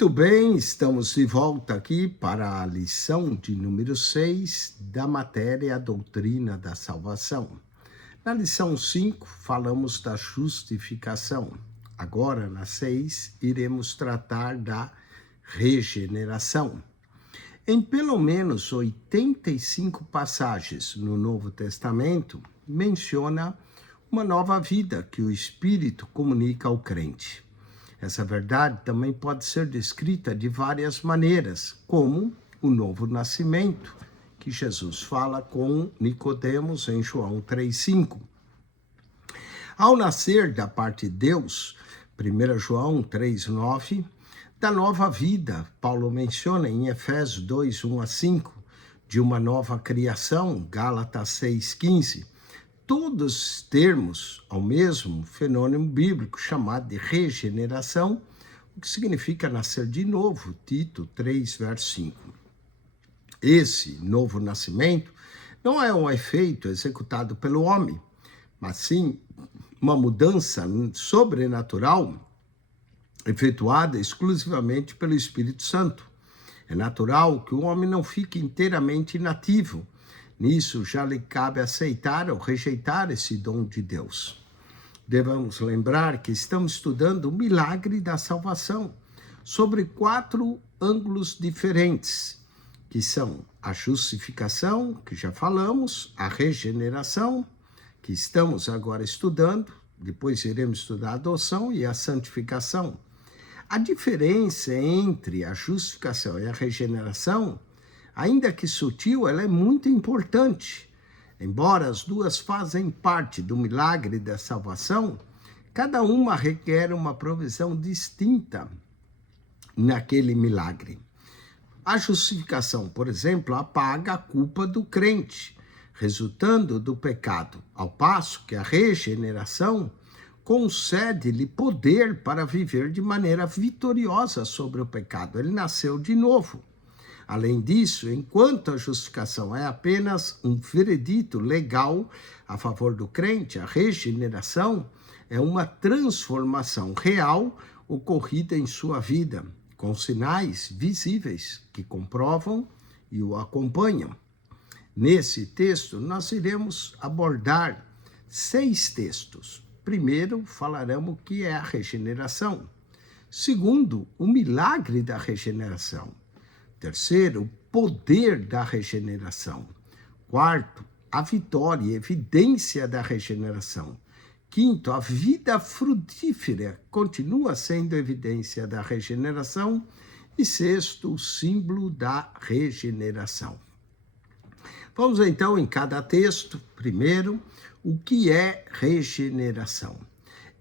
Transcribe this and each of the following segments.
Muito bem, estamos de volta aqui para a lição de número 6 da matéria Doutrina da Salvação. Na lição 5, falamos da justificação. Agora, na 6, iremos tratar da regeneração. Em pelo menos 85 passagens no Novo Testamento, menciona uma nova vida que o Espírito comunica ao crente. Essa verdade também pode ser descrita de várias maneiras, como o novo nascimento, que Jesus fala com Nicodemos em João 3,5. Ao nascer da parte de Deus, 1 João 3,9, da nova vida, Paulo menciona em Efésios 2:1-5, de uma nova criação, Gálatas 6:15, todos termos ao mesmo fenômeno bíblico chamado de regeneração, o que significa nascer de novo, Tito 3, verso 5. Esse novo nascimento não é um efeito executado pelo homem, mas sim uma mudança sobrenatural efetuada exclusivamente pelo Espírito Santo. É natural que o homem não fique inteiramente inativo. Nisso já lhe cabe aceitar ou rejeitar esse dom de Deus. Devemos lembrar que estamos estudando o milagre da salvação sobre 4 ângulos diferentes, que são a justificação, que já falamos, a regeneração, que estamos agora estudando, depois iremos estudar a adoção e a santificação. A diferença entre a justificação e a regeneração, ainda que sutil, ela é muito importante. Embora as duas fazem parte do milagre da salvação, cada uma requer uma provisão distinta naquele milagre. A justificação, por exemplo, apaga a culpa do crente, resultando do pecado, ao passo que a regeneração concede-lhe poder para viver de maneira vitoriosa sobre o pecado. Ele nasceu de novo. Além disso, enquanto a justificação é apenas um veredito legal a favor do crente, a regeneração é uma transformação real ocorrida em sua vida, com sinais visíveis que comprovam e o acompanham. Nesse texto, nós iremos abordar 6 textos. Primeiro, falaremos o que é a regeneração. Segundo, o milagre da regeneração. Terceiro, o poder da regeneração. Quarto, a vitória e evidência da regeneração. Quinto, a vida frutífera continua sendo evidência da regeneração. E sexto, o símbolo da regeneração. Vamos então em cada texto. Primeiro, o que é regeneração?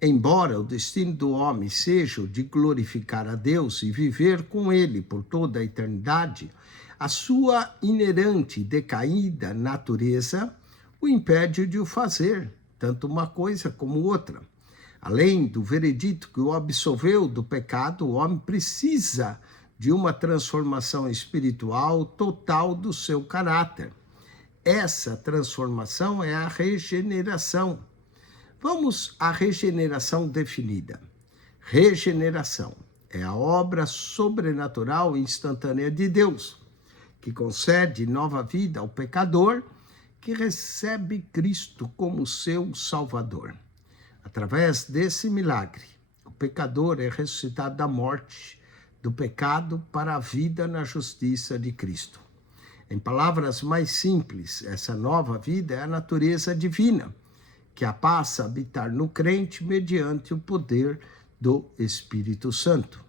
Embora o destino do homem seja o de glorificar a Deus e viver com Ele por toda a eternidade, a sua inerente e decaída natureza o impede de o fazer, tanto uma coisa como outra. Além do veredito que o absolveu do pecado, o homem precisa de uma transformação espiritual total do seu caráter. Essa transformação é a regeneração. Vamos à regeneração definida. Regeneração é a obra sobrenatural e instantânea de Deus, que concede nova vida ao pecador que recebe Cristo como seu Salvador. Através desse milagre, o pecador é ressuscitado da morte, do pecado para a vida na justiça de Cristo. Em palavras mais simples, essa nova vida é a natureza divina, que a passa a habitar no crente mediante o poder do Espírito Santo.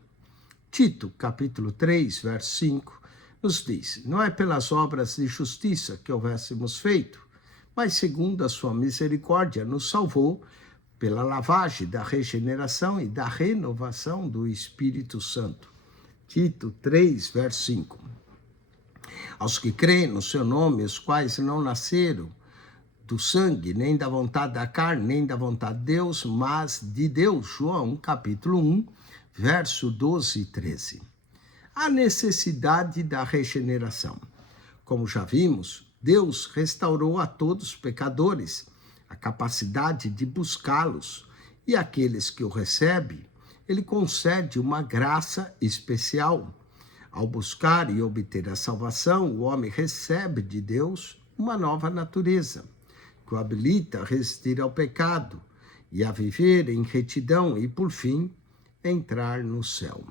Tito, capítulo 3, verso 5, nos diz: não é pelas obras de justiça que houvéssemos feito, mas segundo a sua misericórdia nos salvou pela lavagem da regeneração e da renovação do Espírito Santo. Tito 3, verso 5. Aos que creem no seu nome, os quais não nasceram do sangue, nem da vontade da carne, nem da vontade de Deus, mas de Deus. João, capítulo 1, verso 12 e 13. A necessidade da regeneração. Como já vimos, Deus restaurou a todos os pecadores a capacidade de buscá-los, e aqueles que o recebem, ele concede uma graça especial. Ao buscar e obter a salvação, o homem recebe de Deus uma nova natureza, que o habilita a resistir ao pecado e a viver em retidão e, por fim, entrar no céu.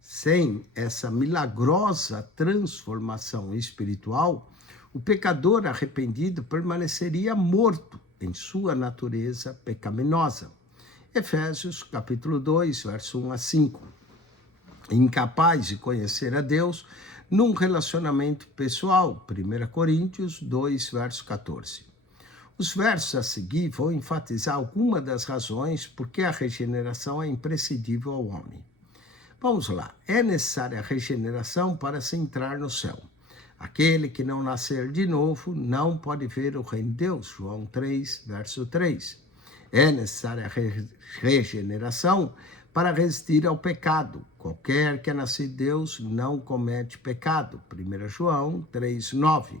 Sem essa milagrosa transformação espiritual, o pecador arrependido permaneceria morto em sua natureza pecaminosa. Efésios capítulo 2, verso 1 a 5. Incapaz de conhecer a Deus num relacionamento pessoal. 1 Coríntios 2, verso 14. Os versos a seguir vão enfatizar algumas das razões por que a regeneração é imprescindível ao homem. Vamos lá. É necessária a regeneração para se entrar no céu. Aquele que não nascer de novo não pode ver o reino de Deus. João 3, verso 3. É necessária a regeneração para resistir ao pecado. Qualquer que é nascido de Deus não comete pecado. 1 João 3, 9.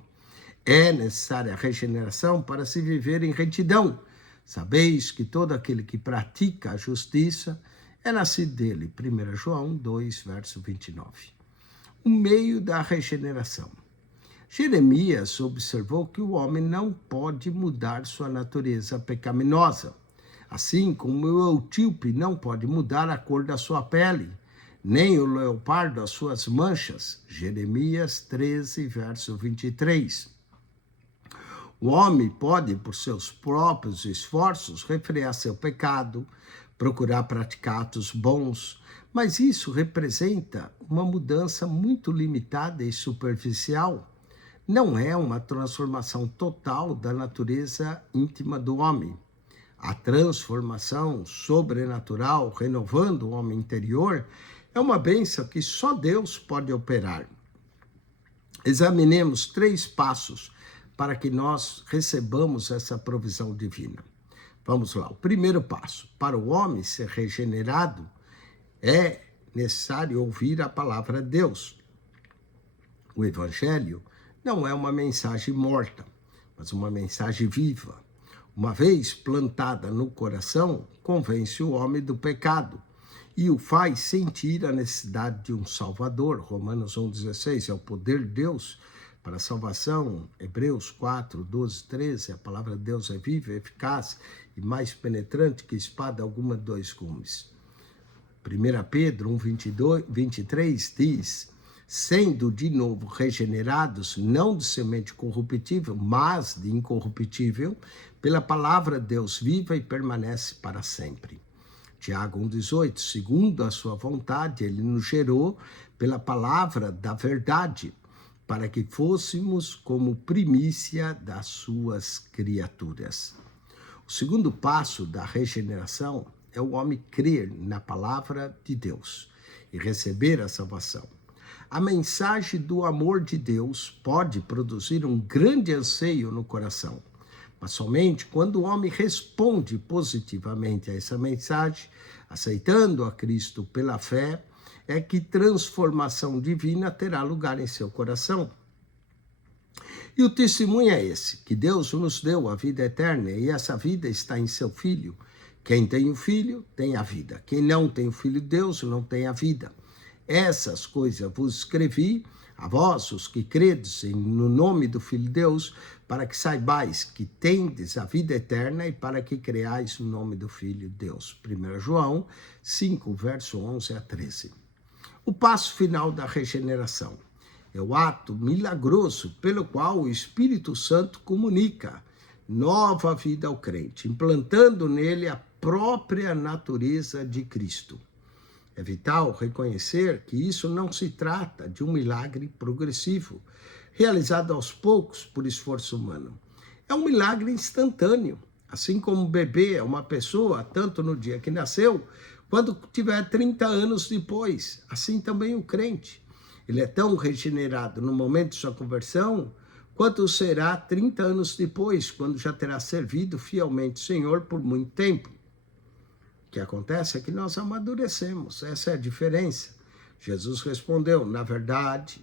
É necessária a regeneração para se viver em retidão. Sabeis que todo aquele que pratica a justiça é nascido dele. 1 João 2, verso 29. O meio da regeneração. Jeremias observou que o homem não pode mudar sua natureza pecaminosa, assim como o etíope não pode mudar a cor da sua pele, nem o leopardo as suas manchas. Jeremias 13, verso 23. O homem pode, por seus próprios esforços, refrear seu pecado, procurar praticar atos bons, mas isso representa uma mudança muito limitada e superficial. Não é uma transformação total da natureza íntima do homem. A transformação sobrenatural, renovando o homem interior, é uma bênção que só Deus pode operar. Examinemos 3 passos para que nós recebamos essa provisão divina. Vamos lá. O primeiro passo. Para o homem ser regenerado, é necessário ouvir a palavra de Deus. O Evangelho não é uma mensagem morta, mas uma mensagem viva. Uma vez plantada no coração, convence o homem do pecado e o faz sentir a necessidade de um Salvador. Romanos 1,16 é o poder de Deus para a salvação. Hebreus 4, 12, 13, a palavra de Deus é viva, eficaz e mais penetrante que espada alguma de 2 gumes. 1 Pedro 1, 23 diz: sendo de novo regenerados, não de semente corruptível, mas de incorruptível, pela palavra de Deus viva e permanece para sempre. Tiago 1,18, segundo a sua vontade, ele nos gerou pela palavra da verdade, para que fôssemos como primícia das suas criaturas. O segundo passo da regeneração é o homem crer na palavra de Deus e receber a salvação. A mensagem do amor de Deus pode produzir um grande anseio no coração, mas somente quando o homem responde positivamente a essa mensagem, aceitando a Cristo pela fé, é que transformação divina terá lugar em seu coração. E o testemunho é esse, que Deus nos deu a vida eterna e essa vida está em seu Filho. Quem tem o Filho tem a vida. Quem não tem o Filho de Deus não tem a vida. Essas coisas vos escrevi, a vós, os que credes no nome do Filho de Deus, para que saibais que tendes a vida eterna e para que creais no nome do Filho de Deus. 1 João 5, verso 11 a 13. O passo final da regeneração é o ato milagroso pelo qual o Espírito Santo comunica nova vida ao crente, implantando nele a própria natureza de Cristo. É vital reconhecer que isso não se trata de um milagre progressivo, realizado aos poucos por esforço humano. É um milagre instantâneo, assim como o bebê é uma pessoa, tanto no dia que nasceu, quando tiver 30 anos depois. Assim também o crente. Ele é tão regenerado no momento de sua conversão, quanto será 30 anos depois, quando já terá servido fielmente o Senhor por muito tempo. O que acontece é que nós amadurecemos, essa é a diferença. Jesus respondeu: na verdade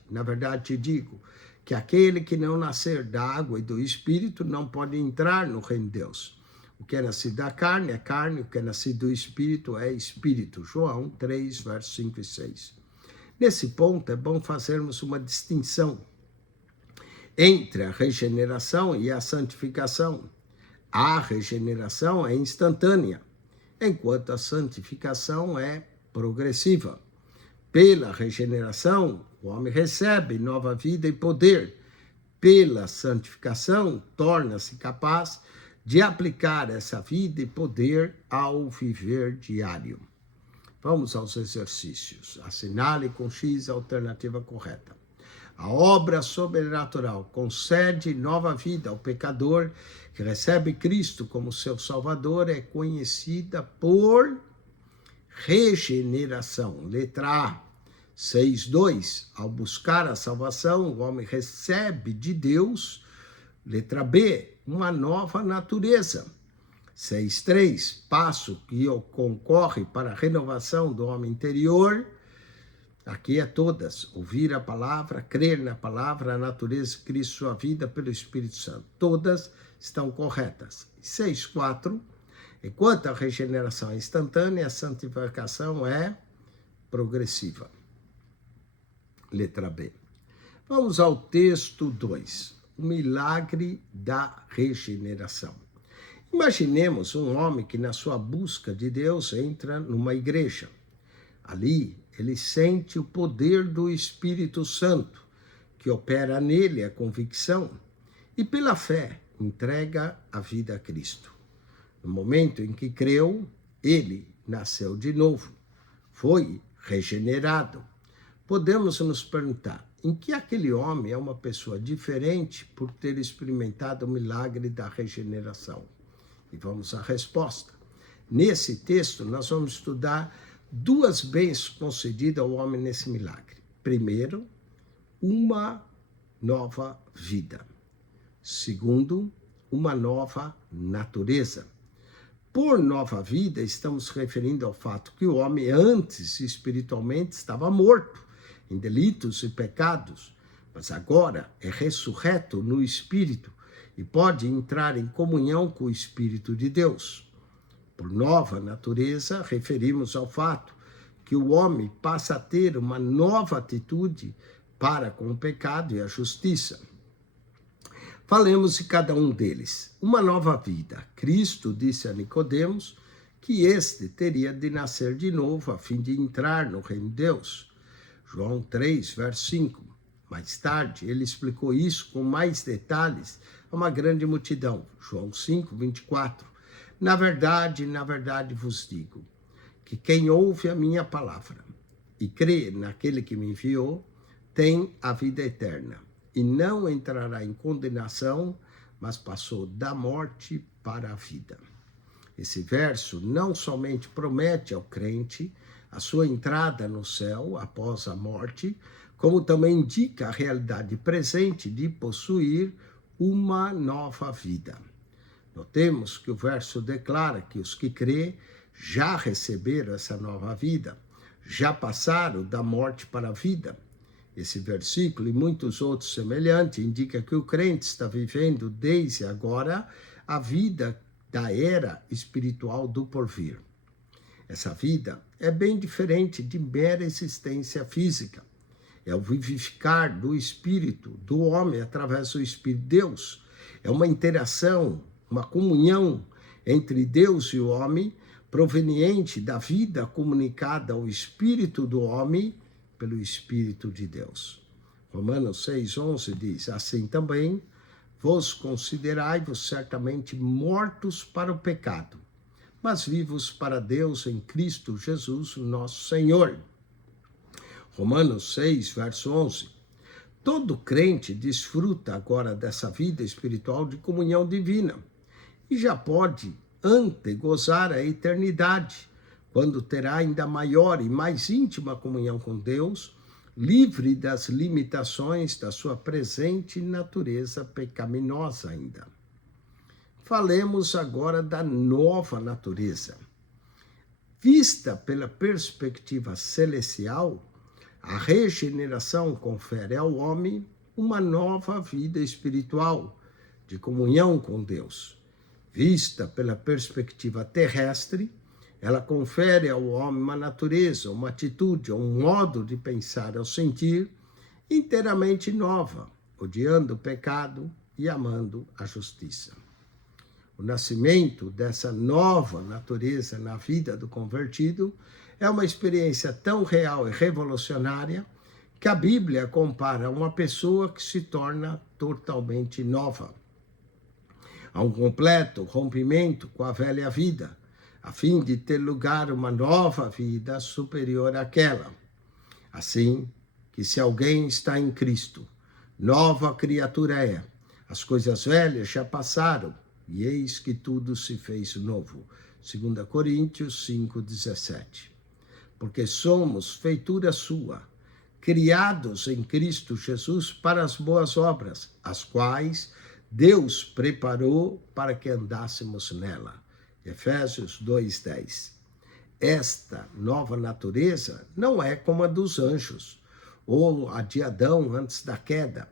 te digo, que aquele que não nascer da água e do Espírito não pode entrar no reino de Deus. O que é nascido da carne é carne, o que é nascido do Espírito é Espírito. João 3, versos 5 e 6. Nesse ponto, é bom fazermos uma distinção entre a regeneração e a santificação. A regeneração é instantânea, enquanto a santificação é progressiva. Pela regeneração, o homem recebe nova vida e poder. Pela santificação, torna-se capaz de aplicar essa vida e poder ao viver diário. Vamos aos exercícios. Assinale com X a alternativa correta. A obra sobrenatural concede nova vida ao pecador que recebe Cristo como seu Salvador, é conhecida por regeneração. Letra A, 6.2. Ao buscar a salvação, o homem recebe de Deus. Letra B, uma nova natureza. 6.3. Passo que concorre para a renovação do homem interior. Aqui é todas. Ouvir a palavra, crer na palavra, a natureza de Cristo, sua vida pelo Espírito Santo. Todas estão corretas. 6.4. Enquanto a regeneração é instantânea, a santificação é progressiva. Letra B. Vamos ao texto 2. O milagre da regeneração. Imaginemos um homem que, na sua busca de Deus, entra numa igreja. Ali, ele sente o poder do Espírito Santo, que opera nele a convicção, e pela fé entrega a vida a Cristo. No momento em que creu, ele nasceu de novo, foi regenerado. Podemos nos perguntar, em que aquele homem é uma pessoa diferente por ter experimentado o milagre da regeneração? E vamos à resposta. Nesse texto, nós vamos estudar duas bênçãos concedidas ao homem nesse milagre. Primeiro, uma nova vida. Segundo, uma nova natureza. Por nova vida, estamos referindo ao fato que o homem antes, espiritualmente, estava morto em delitos e pecados, mas agora é ressurreto no Espírito e pode entrar em comunhão com o Espírito de Deus. Por nova natureza, referimos ao fato que o homem passa a ter uma nova atitude para com o pecado e a justiça. Falemos de cada um deles. Uma nova vida. Cristo disse a Nicodemos que este teria de nascer de novo a fim de entrar no reino de Deus. João 3, verso 5. Mais tarde, ele explicou isso com mais detalhes a uma grande multidão. João 5, 24. Na verdade vos digo, que quem ouve a minha palavra e crê naquele que me enviou, tem a vida eterna, e não entrará em condenação, mas passou da morte para a vida. Esse verso não somente promete ao crente a sua entrada no céu após a morte, como também indica a realidade presente de possuir uma nova vida. Notemos que o verso declara que os que crêem já receberam essa nova vida, já passaram da morte para a vida. Esse versículo e muitos outros semelhantes indicam que o crente está vivendo desde agora a vida da era espiritual do porvir. Essa vida é bem diferente de mera existência física. É o vivificar do espírito do homem através do Espírito de Deus. É uma interação, uma comunhão entre Deus e o homem, proveniente da vida comunicada ao espírito do homem pelo Espírito de Deus. Romanos 6,11 diz, assim também, vos considerai-vos certamente mortos para o pecado, mas vivos para Deus em Cristo Jesus, nosso Senhor. Romanos 6, verso 11. Todo crente desfruta agora dessa vida espiritual de comunhão divina e já pode antegozar a eternidade, quando terá ainda maior e mais íntima comunhão com Deus, livre das limitações da sua presente natureza pecaminosa ainda. Falemos agora da nova natureza. Vista pela perspectiva celestial, a regeneração confere ao homem uma nova vida espiritual, de comunhão com Deus. Vista pela perspectiva terrestre, ela confere ao homem uma natureza, uma atitude, um modo de pensar ou sentir inteiramente nova, odiando o pecado e amando a justiça. O nascimento dessa nova natureza na vida do convertido é uma experiência tão real e revolucionária que a Bíblia compara a uma pessoa que se torna totalmente nova. Há um completo rompimento com a velha vida, a fim de ter lugar uma nova vida superior àquela. Assim que se alguém está em Cristo, nova criatura é. As coisas velhas já passaram, e eis que tudo se fez novo. 2 Coríntios 5,17. Porque somos feitura sua, criados em Cristo Jesus para as boas obras, as quais Deus preparou para que andássemos nela. Efésios 2,10. Esta nova natureza não é como a dos anjos, ou a de Adão antes da queda.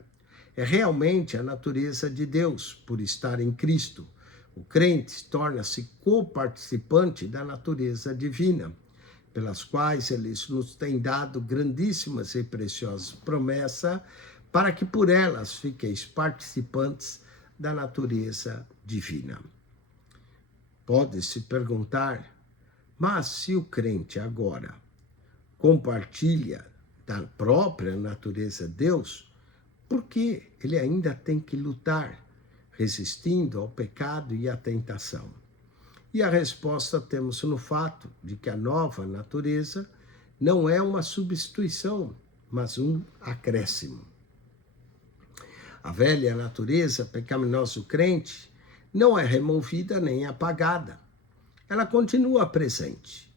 É realmente a natureza de Deus, por estar em Cristo. O crente torna-se coparticipante da natureza divina, pelas quais ele nos tem dado grandíssimas e preciosas promessas, para que por elas fiqueis participantes da natureza divina. Pode-se perguntar, mas se o crente agora compartilha da própria natureza de Deus, por que ele ainda tem que lutar, resistindo ao pecado e à tentação? E a resposta temos no fato de que a nova natureza não é uma substituição, mas um acréscimo. A velha natureza pecaminosa do crente não é removida nem apagada. Ela continua presente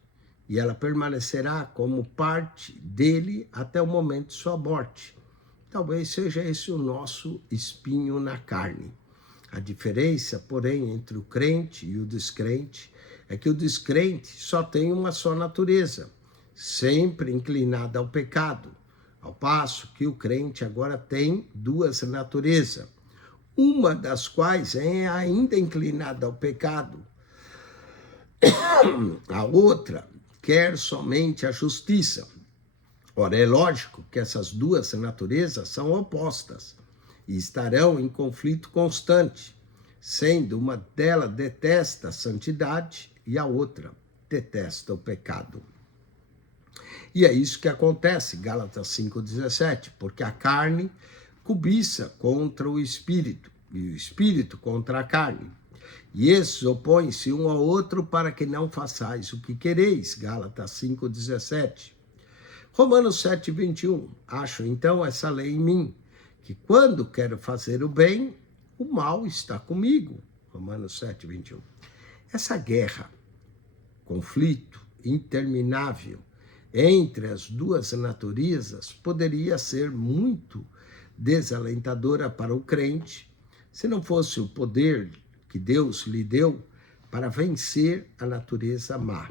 e ela permanecerá como parte dele até o momento de sua morte. Talvez seja esse o nosso espinho na carne. A diferença, porém, entre o crente e o descrente é que o descrente só tem uma só natureza, sempre inclinada ao pecado, ao passo que o crente agora tem duas naturezas, uma das quais é ainda inclinada ao pecado, a outra quer somente a justiça. Ora, é lógico que essas duas naturezas são opostas e estarão em conflito constante, sendo uma delas detesta a santidade e a outra detesta o pecado. E é isso que acontece, Gálatas 5,17, porque a carne cobiça contra o espírito, e o espírito contra a carne. E esses opõem-se um ao outro para que não façais o que quereis, Gálatas 5,17. Romanos 7,21, acho então essa lei em mim, que quando quero fazer o bem, o mal está comigo, Romanos 7,21. Essa guerra, conflito interminável entre as duas naturezas poderia ser muito desalentadora para o crente, se não fosse o poder que Deus lhe deu para vencer a natureza má.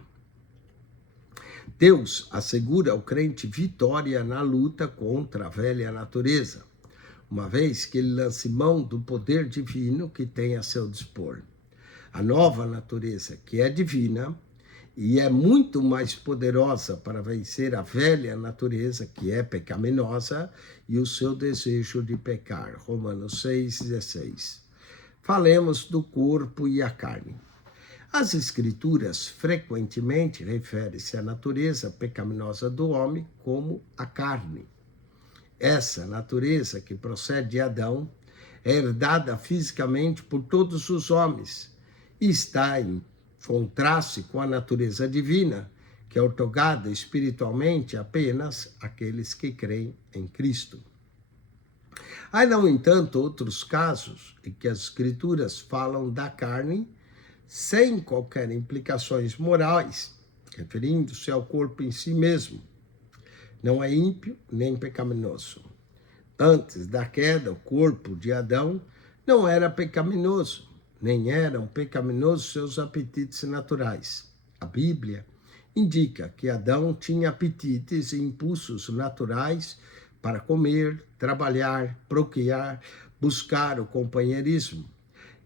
Deus assegura ao crente vitória na luta contra a velha natureza, uma vez que ele lance mão do poder divino que tem a seu dispor. A nova natureza, que é divina, e é muito mais poderosa para vencer a velha natureza, que é pecaminosa, e o seu desejo de pecar. Romanos 6,16. Falemos do corpo e a carne. As Escrituras frequentemente referem-se à natureza pecaminosa do homem como a carne. Essa natureza que procede de Adão é herdada fisicamente por todos os homens e está em contraste com a natureza divina, que é otorgada espiritualmente apenas àqueles que creem em Cristo. Há, no entanto, outros casos em que as Escrituras falam da carne sem qualquer implicações morais, referindo-se ao corpo em si mesmo. Não é ímpio nem pecaminoso. Antes da queda, o corpo de Adão não era pecaminoso, nem eram pecaminosos seus apetites naturais. A Bíblia indica que Adão tinha apetites e impulsos naturais para comer, trabalhar, procriar, buscar o companheirismo.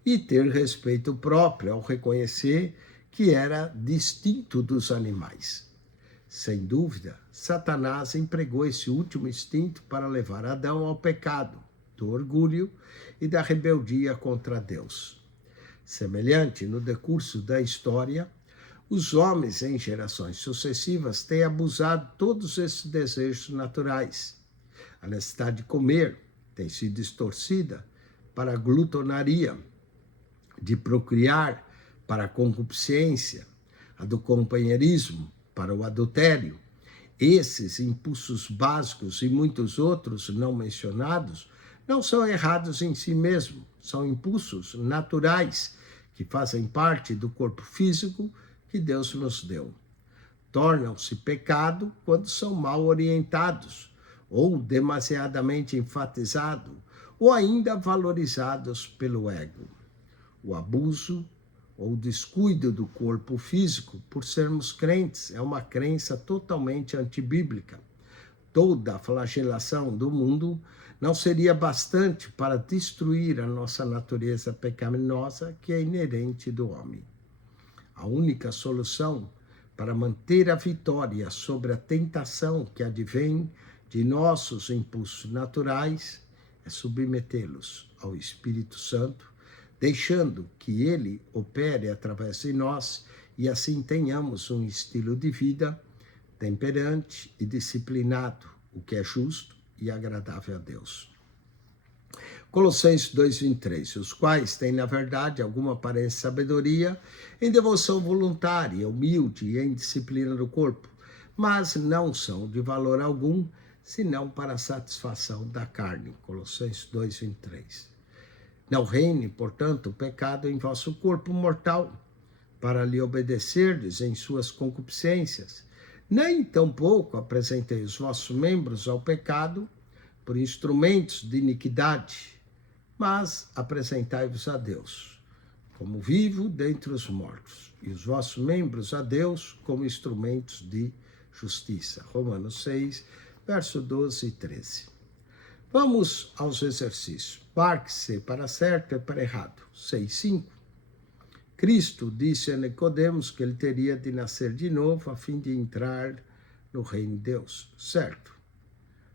e ter respeito próprio ao reconhecer que era distinto dos animais. Sem dúvida, Satanás empregou esse último instinto para levar Adão ao pecado, do orgulho e da rebeldia contra Deus. Semelhante no decurso da história, os homens em gerações sucessivas têm abusado de todos esses desejos naturais. A necessidade de comer tem sido distorcida para a glutonaria, de procriar para a concupiscência, a do companheirismo para o adultério. Esses impulsos básicos e muitos outros não mencionados não são errados em si mesmos, são impulsos naturais que fazem parte do corpo físico que Deus nos deu. Tornam-se pecado quando são mal orientados, ou demasiadamente enfatizados, ou ainda valorizados pelo ego. O abuso ou descuido do corpo físico, por sermos crentes, é uma crença totalmente antibíblica. Toda a flagelação do mundo não seria bastante para destruir a nossa natureza pecaminosa que é inerente do homem. A única solução para manter a vitória sobre a tentação que advém de nossos impulsos naturais é submetê-los ao Espírito Santo, deixando que ele opere através de nós e assim tenhamos um estilo de vida temperante e disciplinado, o que é justo e agradável a Deus. Colossenses 2:23, os quais têm, na verdade, alguma aparência de sabedoria, em devoção voluntária, humilde e em disciplina do corpo, mas não são de valor algum, senão para a satisfação da carne. Colossenses 2:23. Não reine, portanto, o pecado em vosso corpo mortal, para lhe obedecerdes em suas concupiscências. Nem tampouco apresentei os vossos membros ao pecado por instrumentos de iniquidade, mas apresentai-vos a Deus, como vivo dentre os mortos, e os vossos membros a Deus como instrumentos de justiça. Romanos 6, verso 12 e 13. Vamos aos exercícios. Marque-se para certo e para errado. 6:5. Cristo disse a Nicodemos que ele teria de nascer de novo a fim de entrar no reino de Deus. Certo.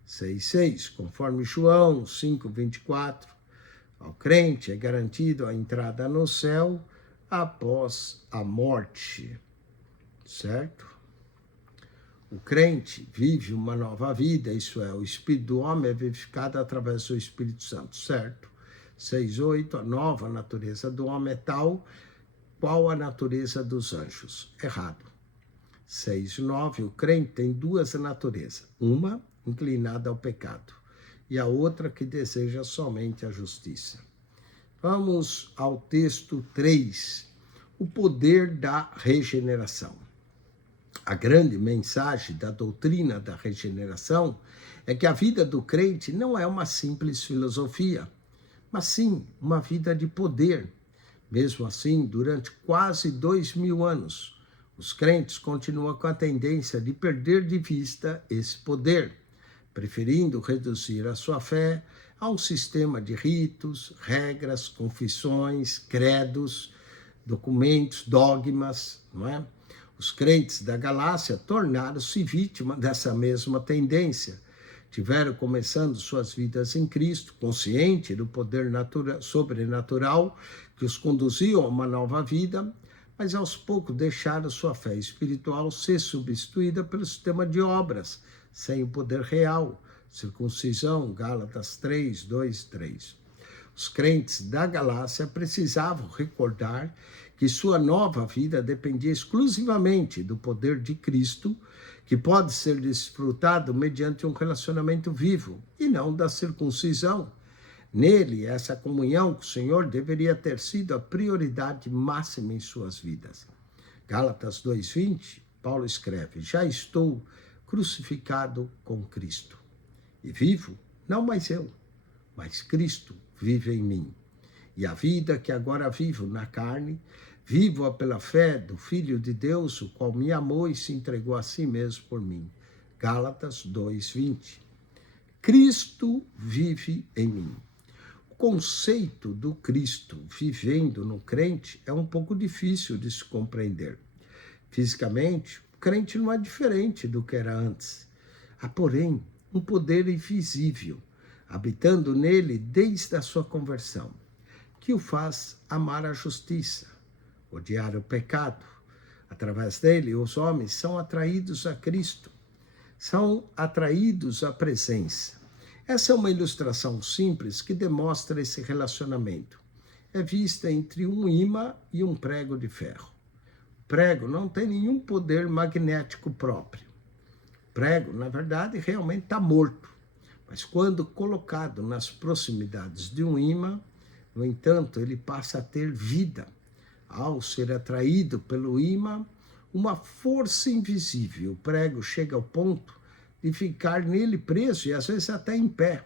6:6. Conforme João 5:24, ao crente é garantido a entrada no céu após a morte. Certo? O crente vive uma nova vida, isso é, o espírito do homem é vivificado através do Espírito Santo, certo? 6:8, a nova natureza do homem é tal qual a natureza dos anjos, errado. 6:9, o crente tem duas naturezas, uma inclinada ao pecado e a outra que deseja somente a justiça. Vamos ao texto 3, o poder da regeneração. A grande mensagem da doutrina da regeneração é que a vida do crente não é uma simples filosofia, mas sim uma vida de poder. Mesmo assim, durante quase 2000 anos, os crentes continuam com a tendência de perder de vista esse poder, preferindo reduzir a sua fé a um sistema de ritos, regras, confissões, credos, documentos, dogmas, não é? Os crentes da Galácia tornaram-se vítimas dessa mesma tendência. Tiveram começando suas vidas em Cristo, consciente do poder sobrenatural que os conduziam a uma nova vida, mas aos poucos deixaram sua fé espiritual ser substituída pelo sistema de obras, sem o poder real. Circuncisão, Gálatas 3, 2, 3. Os crentes da Galácia precisavam recordar que sua nova vida dependia exclusivamente do poder de Cristo, que pode ser desfrutado mediante um relacionamento vivo, e não da circuncisão. Nele, essa comunhão com o Senhor deveria ter sido a prioridade máxima em suas vidas. Gálatas 2:20, Paulo escreve: já estou crucificado com Cristo. E vivo, não mais eu, mas Cristo vive em mim. E a vida que agora vivo na carne, vivo-a pela fé do Filho de Deus, o qual me amou e se entregou a si mesmo por mim. Gálatas 2:20. Cristo vive em mim. O conceito do Cristo vivendo no crente é um pouco difícil de se compreender. Fisicamente, o crente não é diferente do que era antes. Há, porém, um poder invisível, habitando nele desde a sua conversão, que o faz amar a justiça, odiar o pecado. Através dele, os homens são atraídos a Cristo, são atraídos à presença. Essa é uma ilustração simples que demonstra esse relacionamento. É vista entre um ímã e um prego de ferro. O prego não tem nenhum poder magnético próprio. O prego, na verdade, realmente está morto. Mas quando colocado nas proximidades de um ímã, no entanto, ele passa a ter vida. Ao ser atraído pelo ímã, uma força invisível, o prego chega ao ponto de ficar nele preso e às vezes até em pé.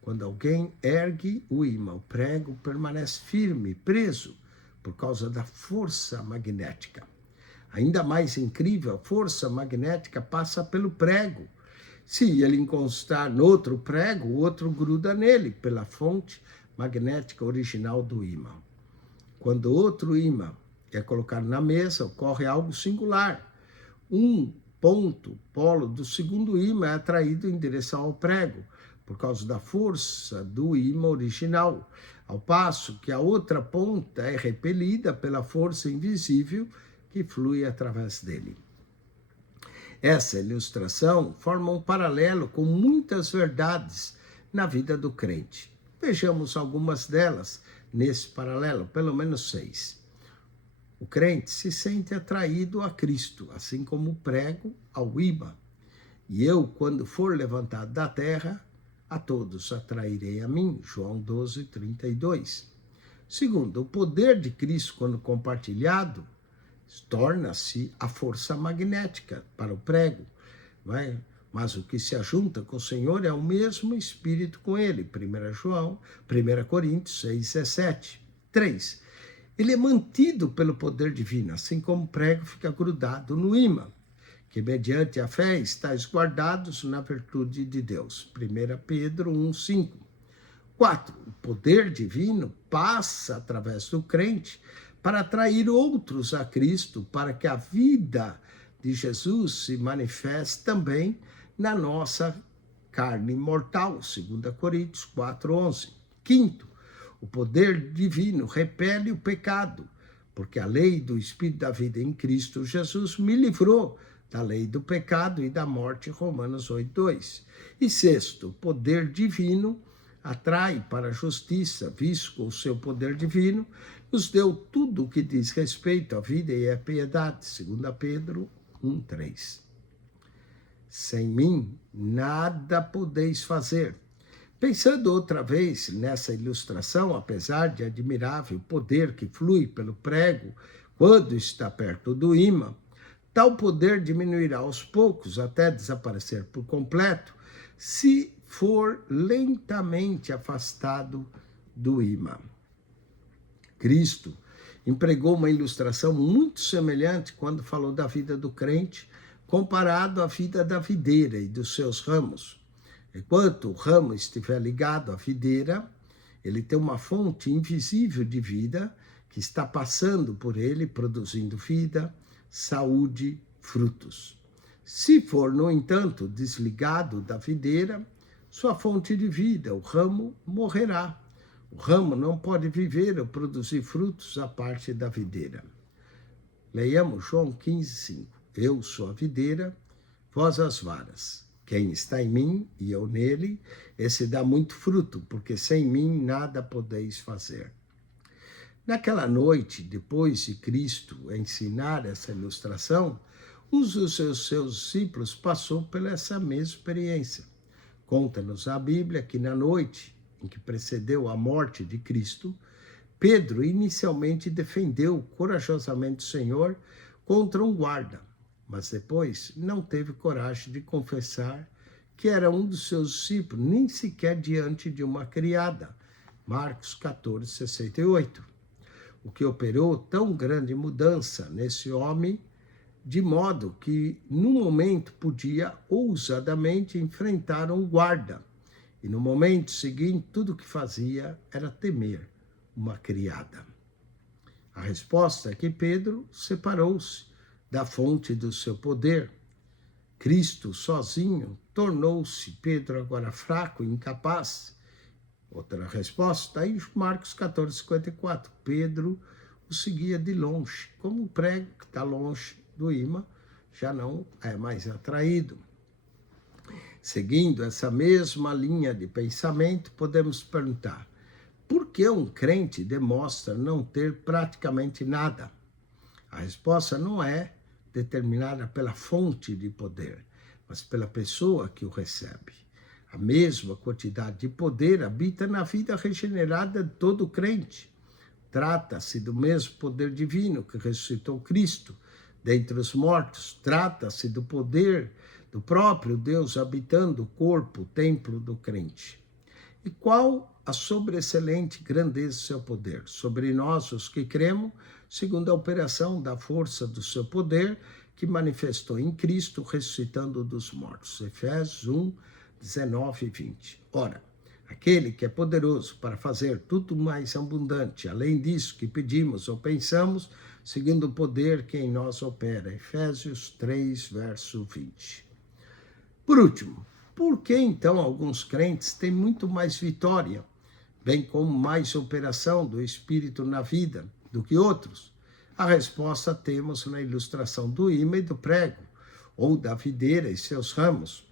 Quando alguém ergue o ímã, o prego permanece firme, preso, por causa da força magnética. Ainda mais incrível, a força magnética passa pelo prego. Se ele encostar no outro prego, o outro gruda nele, pela fonte magnética original do ímã. Quando outro ímã é colocado na mesa, ocorre algo singular. Um polo do segundo ímã é atraído em direção ao prego, por causa da força do ímã original, ao passo que a outra ponta é repelida pela força invisível que flui através dele. Essa ilustração forma um paralelo com muitas verdades na vida do crente. Vejamos algumas delas nesse paralelo, pelo menos 6. O crente se sente atraído a Cristo, assim como o prego ao ímã. E eu, quando for levantado da terra, a todos atrairei a mim. João 12, 32. Segundo, o poder de Cristo, quando compartilhado, torna-se a força magnética para o prego. Não é? Mas o que se ajunta com o Senhor é o mesmo Espírito com ele. 1 Coríntios 6, 17. 3. Ele é mantido pelo poder divino, assim como o prego fica grudado no ímã, que mediante a fé estáis guardados na virtude de Deus. 1 Pedro 1, 5. 4. O poder divino passa através do crente para atrair outros a Cristo, para que a vida de Jesus se manifeste também na nossa carne mortal. 2 Coríntios 4, 11. 5. O poder divino repele o pecado, porque a lei do Espírito da vida em Cristo Jesus me livrou da lei do pecado e da morte, Romanos 8:2. E 6, o poder divino atrai para a justiça, visto com o seu poder divino, nos deu tudo o que diz respeito à vida e à piedade, 2 Pedro 1:3. Sem mim, nada podeis fazer. Pensando outra vez nessa ilustração, apesar de admirável poder que flui pelo prego quando está perto do ímã, tal poder diminuirá aos poucos até desaparecer por completo, se for lentamente afastado do ímã. Cristo empregou uma ilustração muito semelhante quando falou da vida do crente, comparado à vida da videira e dos seus ramos. Enquanto o ramo estiver ligado à videira, ele tem uma fonte invisível de vida que está passando por ele, produzindo vida, saúde, frutos. Se for, no entanto, desligado da videira, sua fonte de vida, o ramo, morrerá. O ramo não pode viver ou produzir frutos à parte da videira. Leiamos João 15:5. Eu sou a videira, vós as varas. Quem está em mim e eu nele, esse dá muito fruto, porque sem mim nada podeis fazer. Naquela noite, depois de Cristo ensinar essa ilustração, um dos seus discípulos passou por essa mesma experiência. Conta-nos a Bíblia que na noite em que precedeu a morte de Cristo, Pedro inicialmente defendeu corajosamente o Senhor contra um guarda, mas depois não teve coragem de confessar que era um dos seus discípulos, nem sequer diante de uma criada. Marcos 14, 68. O que operou tão grande mudança nesse homem, de modo que, no momento, podia ousadamente enfrentar um guarda. e no momento seguinte tudo o que fazia era temer uma criada. A resposta é que Pedro separou-se da fonte do seu poder. Cristo sozinho tornou-se Pedro agora fraco e incapaz. Outra resposta está em Marcos 14:54. Pedro o seguia de longe, como o prego que está longe do imã já não é mais atraído. Seguindo essa mesma linha de pensamento, podemos perguntar: por que um crente demonstra não ter praticamente nada? A resposta não é determinada pela fonte de poder, mas pela pessoa que o recebe. A mesma quantidade de poder habita na vida regenerada de todo crente. Trata-se do mesmo poder divino que ressuscitou Cristo dentre os mortos. Trata-se do poder do próprio Deus habitando o corpo, o templo do crente. E qual a sobreexcelente grandeza do seu poder? Sobre nós, os que cremos, segundo a operação da força do seu poder, que manifestou em Cristo, ressuscitando dos mortos. Efésios 1:19 e 20. Ora, aquele que é poderoso para fazer tudo mais abundante, além disso que pedimos ou pensamos, segundo o poder que em nós opera. Efésios 3, verso 20. Por último, por que então alguns crentes têm muito mais vitória, bem como mais operação do Espírito na vida, do que outros? A resposta temos na ilustração do imã e do prego, ou da videira e seus ramos.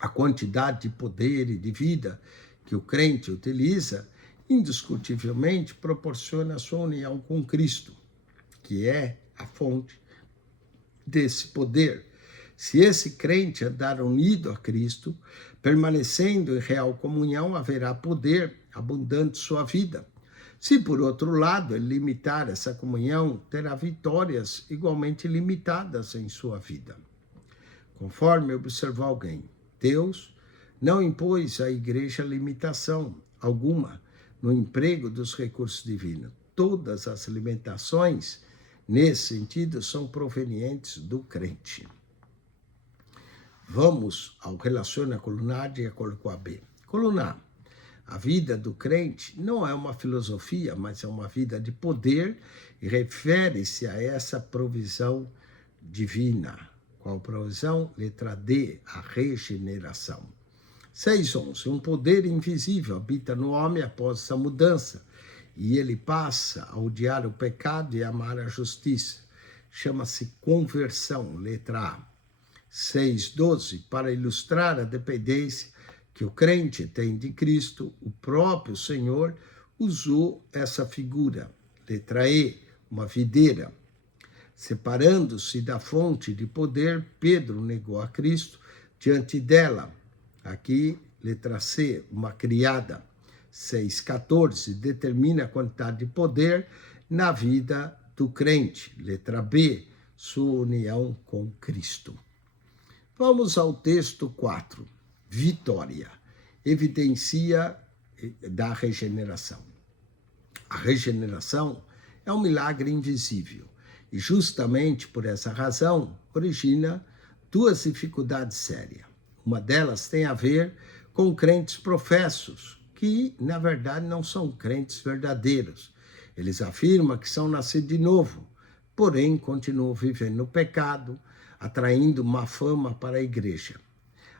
A quantidade de poder e de vida que o crente utiliza, indiscutivelmente proporciona a sua união com Cristo, que é a fonte desse poder. Se esse crente andar unido a Cristo, permanecendo em real comunhão, haverá poder abundante em sua vida. Se, por outro lado, ele limitar essa comunhão, terá vitórias igualmente limitadas em sua vida. Conforme observou alguém, Deus não impôs à igreja limitação alguma no emprego dos recursos divinos. Todas as limitações, nesse sentido, são provenientes do crente. Vamos ao relaciona a coluna A de acordo com a B. Coluna A. A vida do crente não é uma filosofia, mas é uma vida de poder e refere-se a essa provisão divina. Qual provisão? Letra D, a regeneração. 6:11. Um poder invisível habita no homem após essa mudança, e ele passa a odiar o pecado e amar a justiça. Chama-se conversão, letra A. 6:12. Para ilustrar a dependência que o crente tem de Cristo, o próprio Senhor usou essa figura, letra E, uma videira. Separando-se da fonte de poder, Pedro negou a Cristo diante dela. Aqui, letra C, uma criada. 6:14, determina a quantidade de poder na vida do crente. Letra B, sua união com Cristo. Vamos ao texto 4. Vitória. Evidencia da regeneração. A regeneração é um milagre invisível e justamente por essa razão origina duas dificuldades sérias. Uma delas tem a ver com crentes professos, que na verdade não são crentes verdadeiros. Eles afirmam que são nascidos de novo, porém continuam vivendo no pecado, atraindo má fama para a igreja.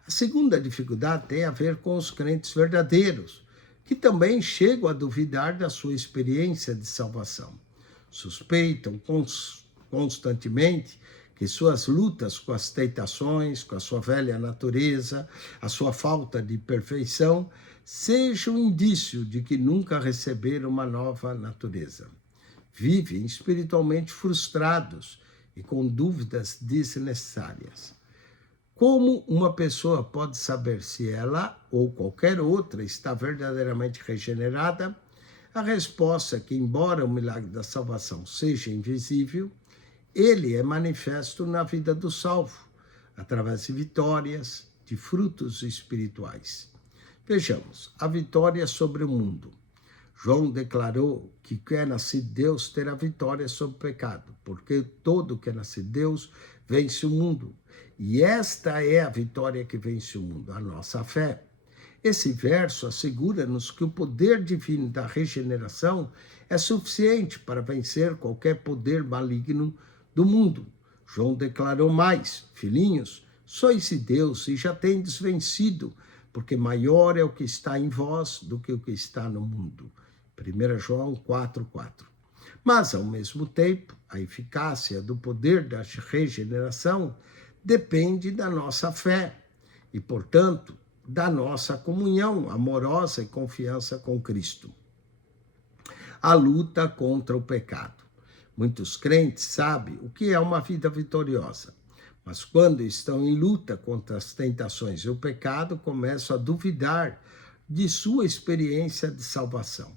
A segunda dificuldade tem a ver com os crentes verdadeiros, que também chegam a duvidar da sua experiência de salvação. Suspeitam constantemente que suas lutas com as tentações, com a sua velha natureza, a sua falta de perfeição, sejam indício de que nunca receberam uma nova natureza. Vivem espiritualmente frustrados e com dúvidas desnecessárias. Como uma pessoa pode saber se ela ou qualquer outra está verdadeiramente regenerada? A resposta é que, embora o milagre da salvação seja invisível, ele é manifesto na vida do salvo, através de vitórias, de frutos espirituais. Vejamos, a vitória sobre o mundo. João declarou que quem é nascido de Deus terá vitória sobre o pecado, porque todo que é nascido de Deus vence o mundo. E esta é a vitória que vence o mundo, a nossa fé. Esse verso assegura-nos que o poder divino da regeneração é suficiente para vencer qualquer poder maligno do mundo. João declarou mais: filhinhos, sois de Deus e já tendes vencido, porque maior é o que está em vós do que o que está no mundo. 1 João 4,4. Mas, ao mesmo tempo, a eficácia do poder da regeneração depende da nossa fé e, portanto, da nossa comunhão amorosa e confiança com Cristo. A luta contra o pecado. Muitos crentes sabem o que é uma vida vitoriosa, mas quando estão em luta contra as tentações e o pecado, começam a duvidar de sua experiência de salvação.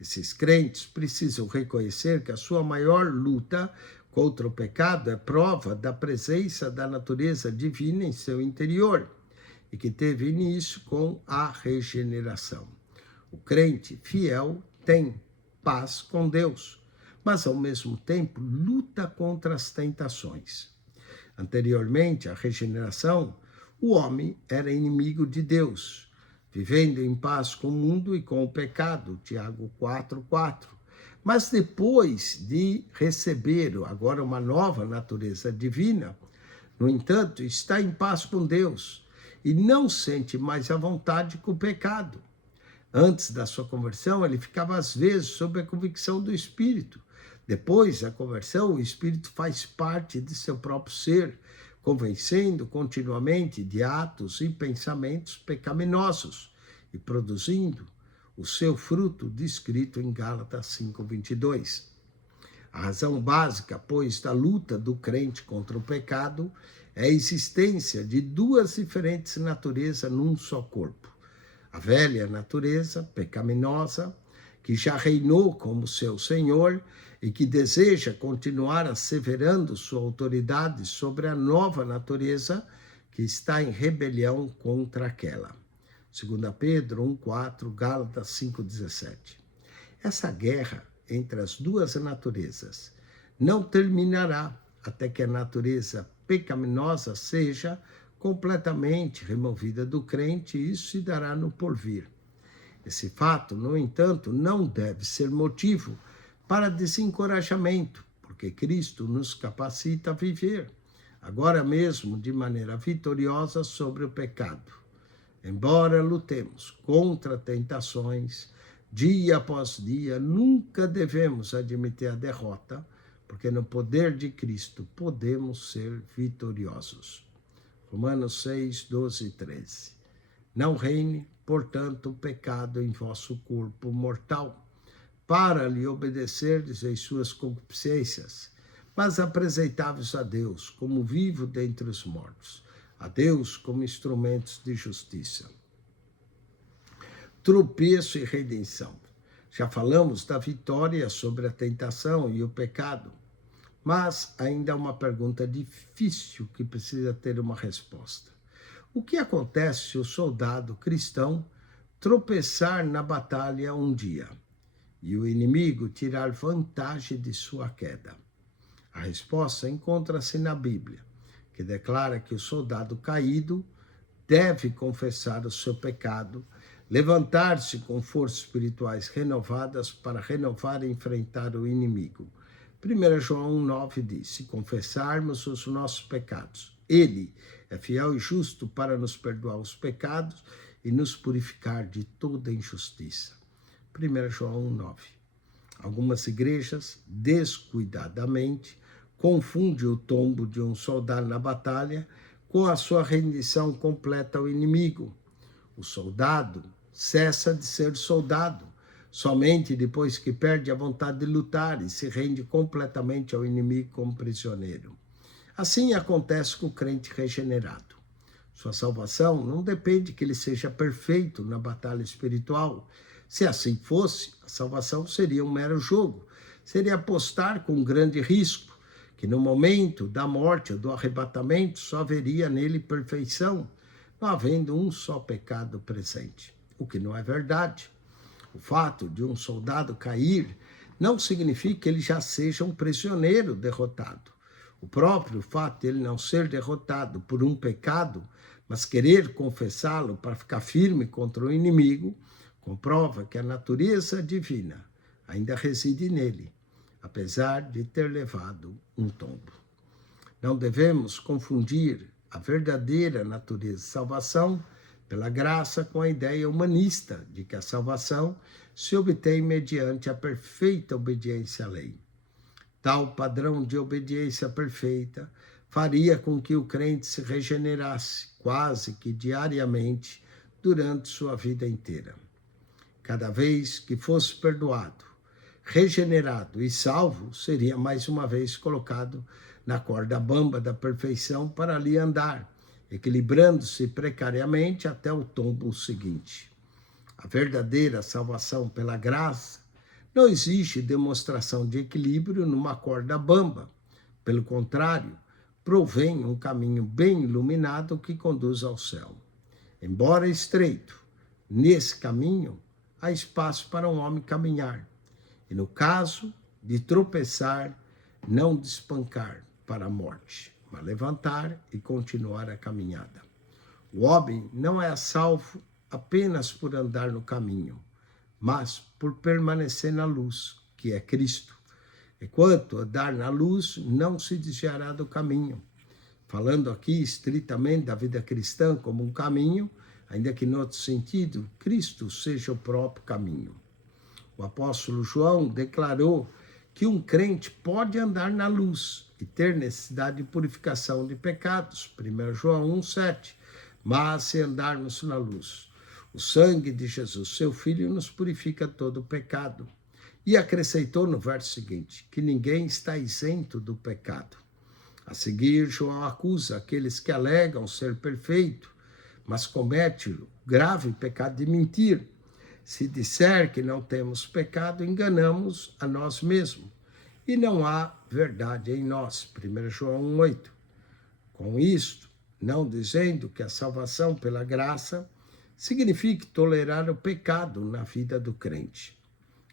Esses crentes precisam reconhecer que a sua maior luta contra o pecado é prova da presença da natureza divina em seu interior e que teve início com a regeneração. O crente fiel tem paz com Deus, mas ao mesmo tempo luta contra as tentações. Anteriormente à regeneração, o homem era inimigo de Deus, vivendo em paz com o mundo e com o pecado, Tiago 4,4. Mas depois de receber agora uma nova natureza divina, no entanto, está em paz com Deus e não sente mais a vontade com o pecado. Antes da sua conversão, ele ficava às vezes sob a convicção do Espírito. Depois da conversão, o Espírito faz parte de seu próprio ser, convencendo continuamente de atos e pensamentos pecaminosos e produzindo o seu fruto descrito em Gálatas 5,22. A razão básica, pois, da luta do crente contra o pecado é a existência de duas diferentes naturezas num só corpo. A velha natureza pecaminosa, que já reinou como seu senhor e que deseja continuar asseverando sua autoridade sobre a nova natureza que está em rebelião contra aquela. 2 Pedro 1,4, Gálatas 5,17. Essa guerra entre as duas naturezas não terminará até que a natureza pecaminosa seja completamente removida do crente, e isso se dará no porvir. Esse fato, no entanto, não deve ser motivo para desencorajamento, porque Cristo nos capacita a viver, agora mesmo de maneira vitoriosa sobre o pecado. Embora lutemos contra tentações, dia após dia, nunca devemos admitir a derrota, porque no poder de Cristo podemos ser vitoriosos. Romanos 6, 12 e 13. Não reine, portanto, o pecado em vosso corpo mortal, para lhe obedecerdes em suas concupiscências, mas apresentai-vos a Deus como vivo dentre os mortos, a Deus como instrumentos de justiça. Tropeço e redenção. Já falamos da vitória sobre a tentação e o pecado, mas ainda há uma pergunta difícil que precisa ter uma resposta. O que acontece se o soldado cristão tropeçar na batalha um dia e o inimigo tirar vantagem de sua queda? A resposta encontra-se na Bíblia, que declara que o soldado caído deve confessar o seu pecado, levantar-se com forças espirituais renovadas para renovar e enfrentar o inimigo. 1 João 1,9 diz: se confessarmos os nossos pecados, Ele é fiel e justo para nos perdoar os pecados e nos purificar de toda injustiça. 1 João 1,9. Algumas igrejas, descuidadamente, confundem o tombo de um soldado na batalha com a sua rendição completa ao inimigo. O soldado cessa de ser soldado somente depois que perde a vontade de lutar e se rende completamente ao inimigo como prisioneiro. Assim acontece com o crente regenerado. Sua salvação não depende que ele seja perfeito na batalha espiritual. Se assim fosse, a salvação seria um mero jogo. Seria apostar com grande risco, que no momento da morte ou do arrebatamento só haveria nele perfeição, não havendo um só pecado presente. O que não é verdade. O fato de um soldado cair não significa que ele já seja um prisioneiro derrotado. O próprio fato de ele não ser derrotado por um pecado mas querer confessá-lo para ficar firme contra o inimigo comprova que a natureza divina ainda reside nele, apesar de ter levado um tombo. Não devemos confundir a verdadeira natureza de salvação pela graça com a ideia humanista de que a salvação se obtém mediante a perfeita obediência à lei. Tal padrão de obediência perfeita faria com que o crente se regenerasse quase que diariamente durante sua vida inteira. Cada vez que fosse perdoado, regenerado e salvo, seria mais uma vez colocado na corda bamba da perfeição para ali andar, equilibrando-se precariamente até o tombo seguinte. A verdadeira salvação pela graça não existe demonstração de equilíbrio numa corda bamba. Pelo contrário, provém um caminho bem iluminado que conduz ao céu. Embora estreito, nesse caminho há espaço para um homem caminhar. E no caso de tropeçar, não despancar para a morte, mas levantar e continuar a caminhada. O homem não é salvo apenas por andar no caminho, mas por permanecer na luz, que é Cristo. Enquanto andar na luz, não se desviará do caminho. Falando aqui estritamente da vida cristã como um caminho, ainda que em outro sentido, Cristo seja o próprio caminho. O apóstolo João declarou que um crente pode andar na luz e ter necessidade de purificação de pecados. 1 João 1,7. Mas se andarmos na luz, o sangue de Jesus, seu Filho, nos purifica todo o pecado. E acrescentou no verso seguinte, que ninguém está isento do pecado. A seguir, João acusa aqueles que alegam ser perfeito, mas comete o grave pecado de mentir. Se disser que não temos pecado, enganamos a nós mesmos, e não há verdade em nós. 1 João 1,8. Com isto, não dizendo que a salvação pela graça signifique tolerar o pecado na vida do crente.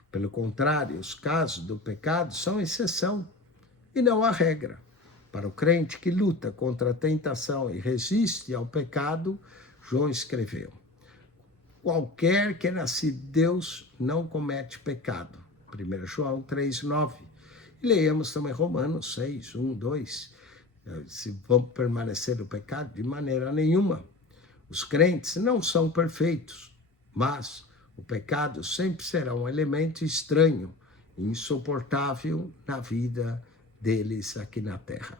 Pelo contrário, os casos do pecado são exceção e não a regra. Para o crente que luta contra a tentação e resiste ao pecado, João escreveu: qualquer que é nascido de Deus não comete pecado. 1 João 3,9. E leiamos também Romanos 6, 1, 2. Se vamos permanecer no pecado? De maneira nenhuma. Os crentes não são perfeitos, mas o pecado sempre será um elemento estranho e insuportável na vida deles aqui na terra.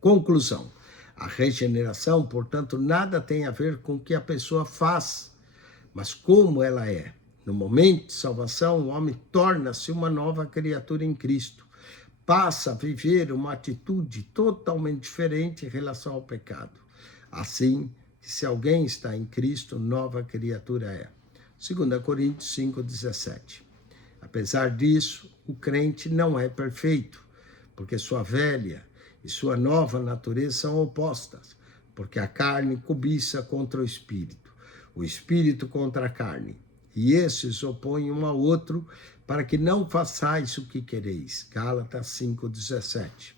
Conclusão. A regeneração, portanto, nada tem a ver com o que a pessoa faz, mas como ela é. No momento de salvação, o homem torna-se uma nova criatura em Cristo. Passa a viver uma atitude totalmente diferente em relação ao pecado. Assim, se alguém está em Cristo, nova criatura é. 2 Coríntios 5,17. Apesar disso, o crente não é perfeito, porque sua velha e sua nova natureza são opostas, porque a carne cobiça contra o espírito contra a carne, e esses opõem um ao outro para que não façais o que quereis. Gálatas 5,17.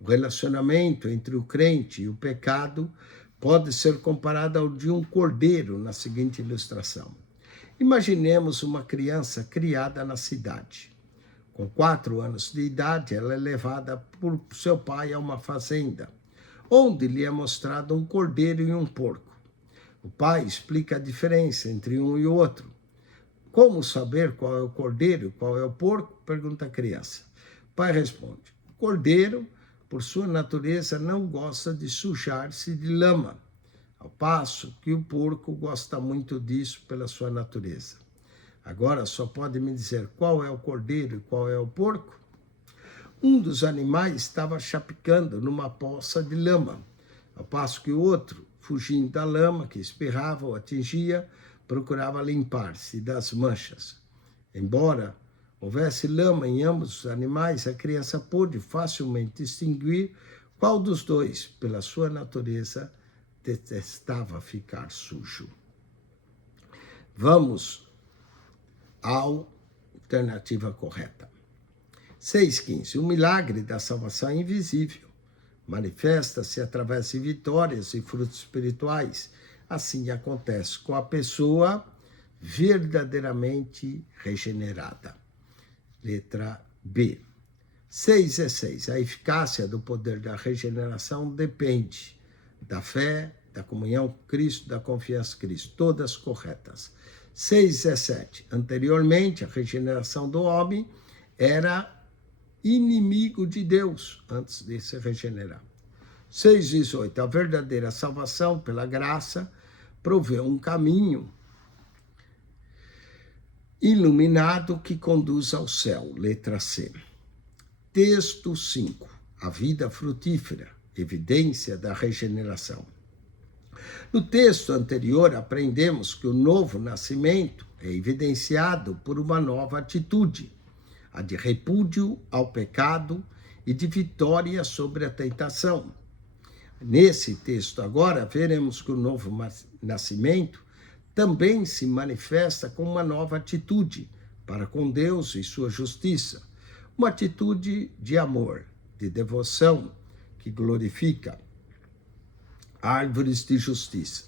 O relacionamento entre o crente e o pecado pode ser comparado ao de um cordeiro na seguinte ilustração. Imaginemos uma criança criada na cidade. Com 4 anos de idade, ela é levada por seu pai a uma fazenda, onde lhe é mostrado um cordeiro e um porco. O pai explica a diferença entre um e o outro. Como saber qual é o cordeiro e qual é o porco? Pergunta a criança. O pai responde: o cordeiro, por sua natureza, não gosta de sujar-se de lama, ao passo que o porco gosta muito disso pela sua natureza. Agora só pode me dizer qual é o cordeiro e qual é o porco? Um dos animais estava chapicando numa poça de lama, ao passo que o outro, fugindo da lama que espirrava ou atingia, procurava limpar-se das manchas. Embora houvesse lama em ambos os animais, a criança pôde facilmente distinguir qual dos dois, pela sua natureza, detestava ficar sujo. Vamos à alternativa correta. 6,15. O milagre da salvação é invisível, manifesta-se através de vitórias e frutos espirituais. Assim acontece com a pessoa verdadeiramente regenerada. Letra B. 6. A eficácia do poder da regeneração depende da fé, da comunhão com Cristo, da confiança em Cristo, todas corretas. 7. Anteriormente, a regeneração do homem era inimigo de Deus antes de se regenerar. 8. A verdadeira salvação pela graça provê um caminho iluminado que conduz ao céu. Letra C. Texto 5. A vida frutífera, evidência da regeneração. No texto anterior, aprendemos que o novo nascimento é evidenciado por uma nova atitude, a de repúdio ao pecado e de vitória sobre a tentação. Nesse texto agora, veremos que o novo nascimento também se manifesta com uma nova atitude para com Deus e sua justiça, uma atitude de amor, de devoção, que glorifica árvores de justiça.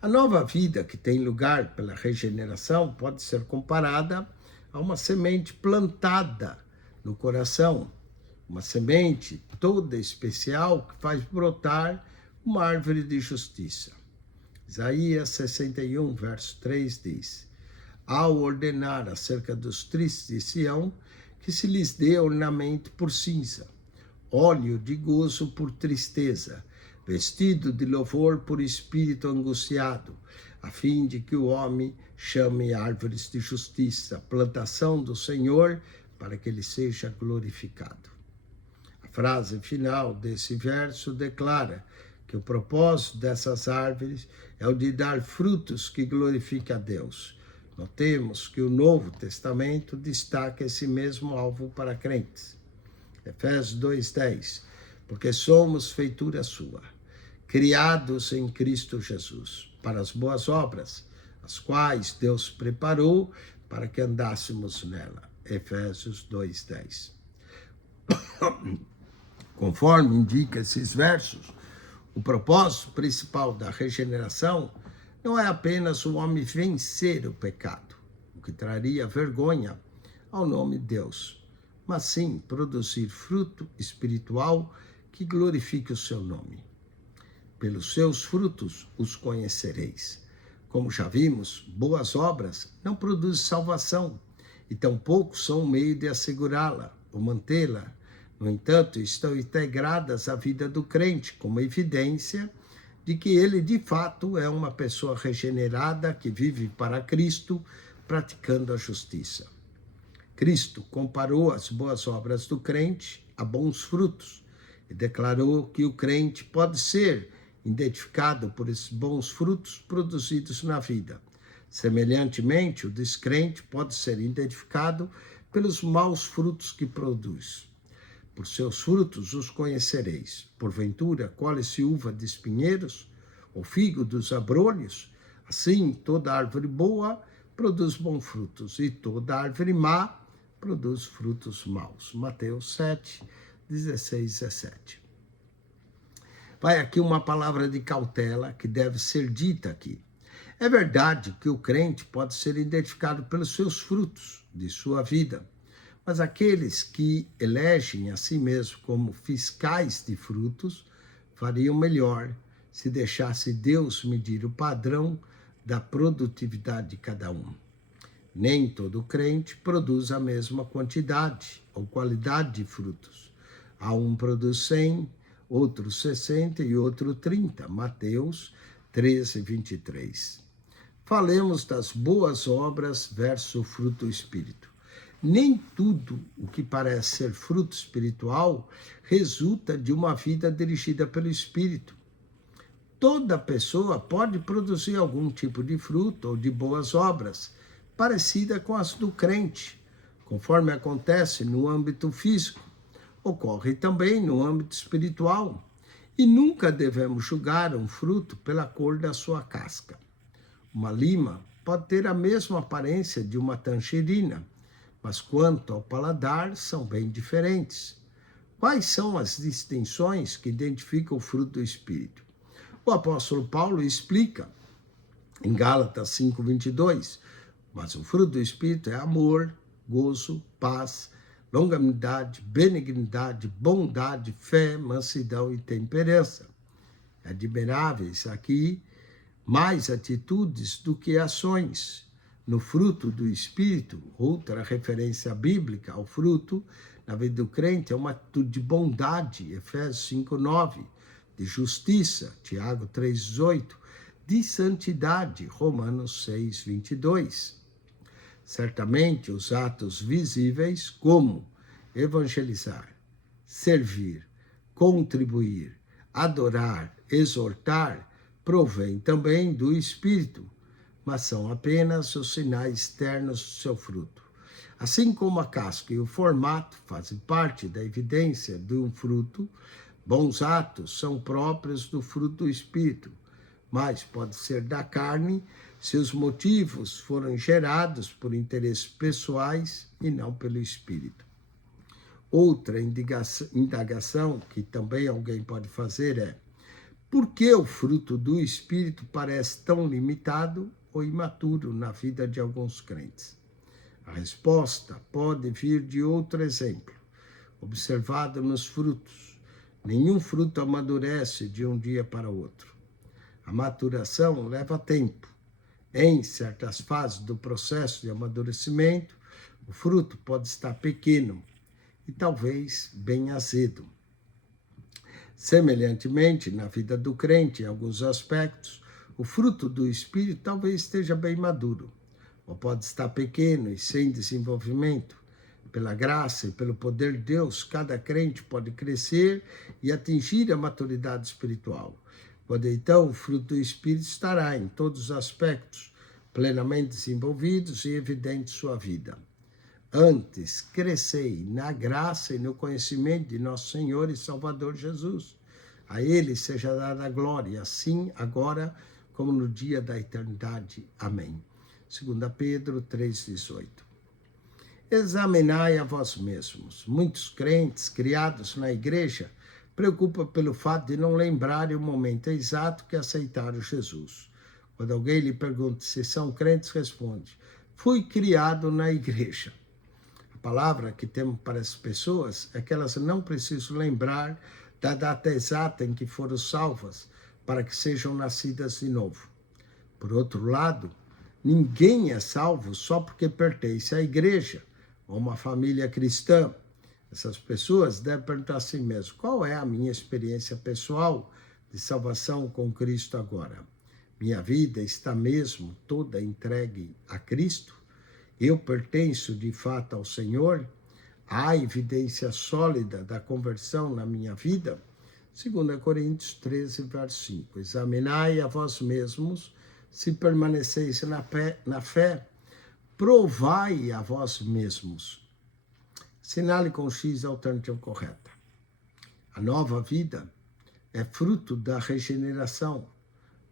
A nova vida que tem lugar pela regeneração pode ser comparada a uma semente plantada no coração, uma semente toda especial que faz brotar uma árvore de justiça. Isaías 61, verso 3 diz: ao ordenar acerca dos tristes de Sião, que se lhes dê ornamento por cinza, óleo de gozo por tristeza, vestido de louvor por espírito angustiado, a fim de que o homem chame árvores de justiça, plantação do Senhor, para que ele seja glorificado. A frase final desse verso declara que o propósito dessas árvores é o de dar frutos que glorifiquem a Deus. Notemos que o Novo Testamento destaca esse mesmo alvo para crentes. Efésios 2:10, porque somos feitura sua, criados em Cristo Jesus, para as boas obras, as quais Deus preparou para que andássemos nela. Efésios 2:10. Conforme indica esses versos, o propósito principal da regeneração não é apenas o homem vencer o pecado, o que traria vergonha ao nome de Deus, mas sim produzir fruto espiritual que glorifique o seu nome. Pelos seus frutos os conhecereis. Como já vimos, boas obras não produzem salvação e tampouco são um meio de assegurá-la ou mantê-la. No entanto, estão integradas à vida do crente como evidência de que ele, de fato, é uma pessoa regenerada que vive para Cristo, praticando a justiça. Cristo comparou as boas obras do crente a bons frutos e declarou que o crente pode ser identificado por esses bons frutos produzidos na vida. Semelhantemente, o descrente pode ser identificado pelos maus frutos que produz. Por seus frutos os conhecereis. Porventura, colhe-se uva de espinheiros, ou figo dos abrolhos? Assim, toda árvore boa produz bons frutos, e toda árvore má produz frutos maus. Mateus 7, 16, 17. Vai aqui uma palavra de cautela que deve ser dita aqui. É verdade que o crente pode ser identificado pelos seus frutos de sua vida, mas aqueles que elegem a si mesmos como fiscais de frutos fariam melhor se deixasse Deus medir o padrão da produtividade de cada um. Nem todo crente produz a mesma quantidade ou qualidade de frutos. Há um produz 100, outro 60 e outro 30. Mateus 13, 23. Falemos das boas obras versus fruto do Espírito. Nem tudo o que parece ser fruto espiritual resulta de uma vida dirigida pelo Espírito. Toda pessoa pode produzir algum tipo de fruto ou de boas obras, parecida com as do crente, conforme acontece no âmbito físico. Ocorre também no âmbito espiritual. E nunca devemos julgar um fruto pela cor da sua casca. Uma lima pode ter a mesma aparência de uma tangerina, mas quanto ao paladar, são bem diferentes. Quais são as distinções que identificam o fruto do Espírito? O apóstolo Paulo explica em Gálatas 5:22, mas o fruto do Espírito é amor, gozo, paz, longanimidade, benignidade, bondade, fé, mansidão e temperança. Admiráveis aqui mais atitudes do que ações. No fruto do Espírito, outra referência bíblica ao fruto na vida do crente é uma atitude de bondade, Efésios 5:9, de justiça, Tiago 3:18, de santidade, Romanos 6:22. Certamente os atos visíveis como evangelizar, servir, contribuir, adorar, exortar, provém também do Espírito, mas são apenas os sinais externos do seu fruto. Assim como a casca e o formato fazem parte da evidência de um fruto, bons atos são próprios do fruto do Espírito, mas pode ser da carne se os motivos foram gerados por interesses pessoais e não pelo Espírito. Outra indagação que também alguém pode fazer é: por que o fruto do Espírito parece tão limitado ou imaturo na vida de alguns crentes? A resposta pode vir de outro exemplo, observado nos frutos. Nenhum fruto amadurece de um dia para outro. A maturação leva tempo. Em certas fases do processo de amadurecimento, o fruto pode estar pequeno e talvez bem azedo. Semelhantemente, na vida do crente, em alguns aspectos, o fruto do Espírito talvez esteja bem maduro, ou pode estar pequeno e sem desenvolvimento. Pela graça e pelo poder de Deus, cada crente pode crescer e atingir a maturidade espiritual. Quando então o fruto do Espírito estará em todos os aspectos, plenamente desenvolvidos e evidente em sua vida. Antes, crescei na graça e no conhecimento de nosso Senhor e Salvador Jesus. A Ele seja dada a glória, assim agora como no dia da eternidade. Amém. 2 Pedro 3,18. Examinai a vós mesmos. Muitos crentes criados na igreja preocupam pelo fato de não lembrarem o momento exato que aceitaram Jesus. Quando alguém lhe pergunta se são crentes, responde: fui criado na igreja. A palavra que temos para as pessoas é que elas não precisam lembrar da data exata em que foram salvas para que sejam nascidas de novo. Por outro lado, ninguém é salvo só porque pertence à igreja ou uma família cristã. Essas pessoas devem perguntar a si mesmas: qual é a minha experiência pessoal de salvação com Cristo agora? Minha vida está mesmo toda entregue a Cristo? Eu pertenço de fato ao Senhor? Há evidência sólida da conversão na minha vida? 2 Coríntios 13, verso 5. Examinai a vós mesmos se permaneceis na fé. Provai a vós mesmos. Sinale com X a alternativa correta. A nova vida é fruto da regeneração,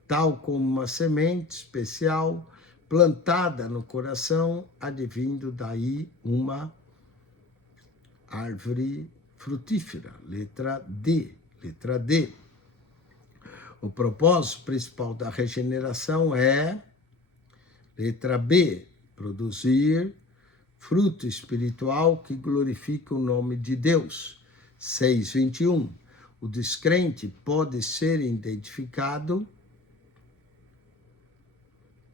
tal como uma semente especial plantada no coração, advindo daí uma árvore frutífera. Letra D. O propósito principal da regeneração é, letra B, produzir fruto espiritual que glorifica o nome de Deus. 6:21. O descrente pode ser identificado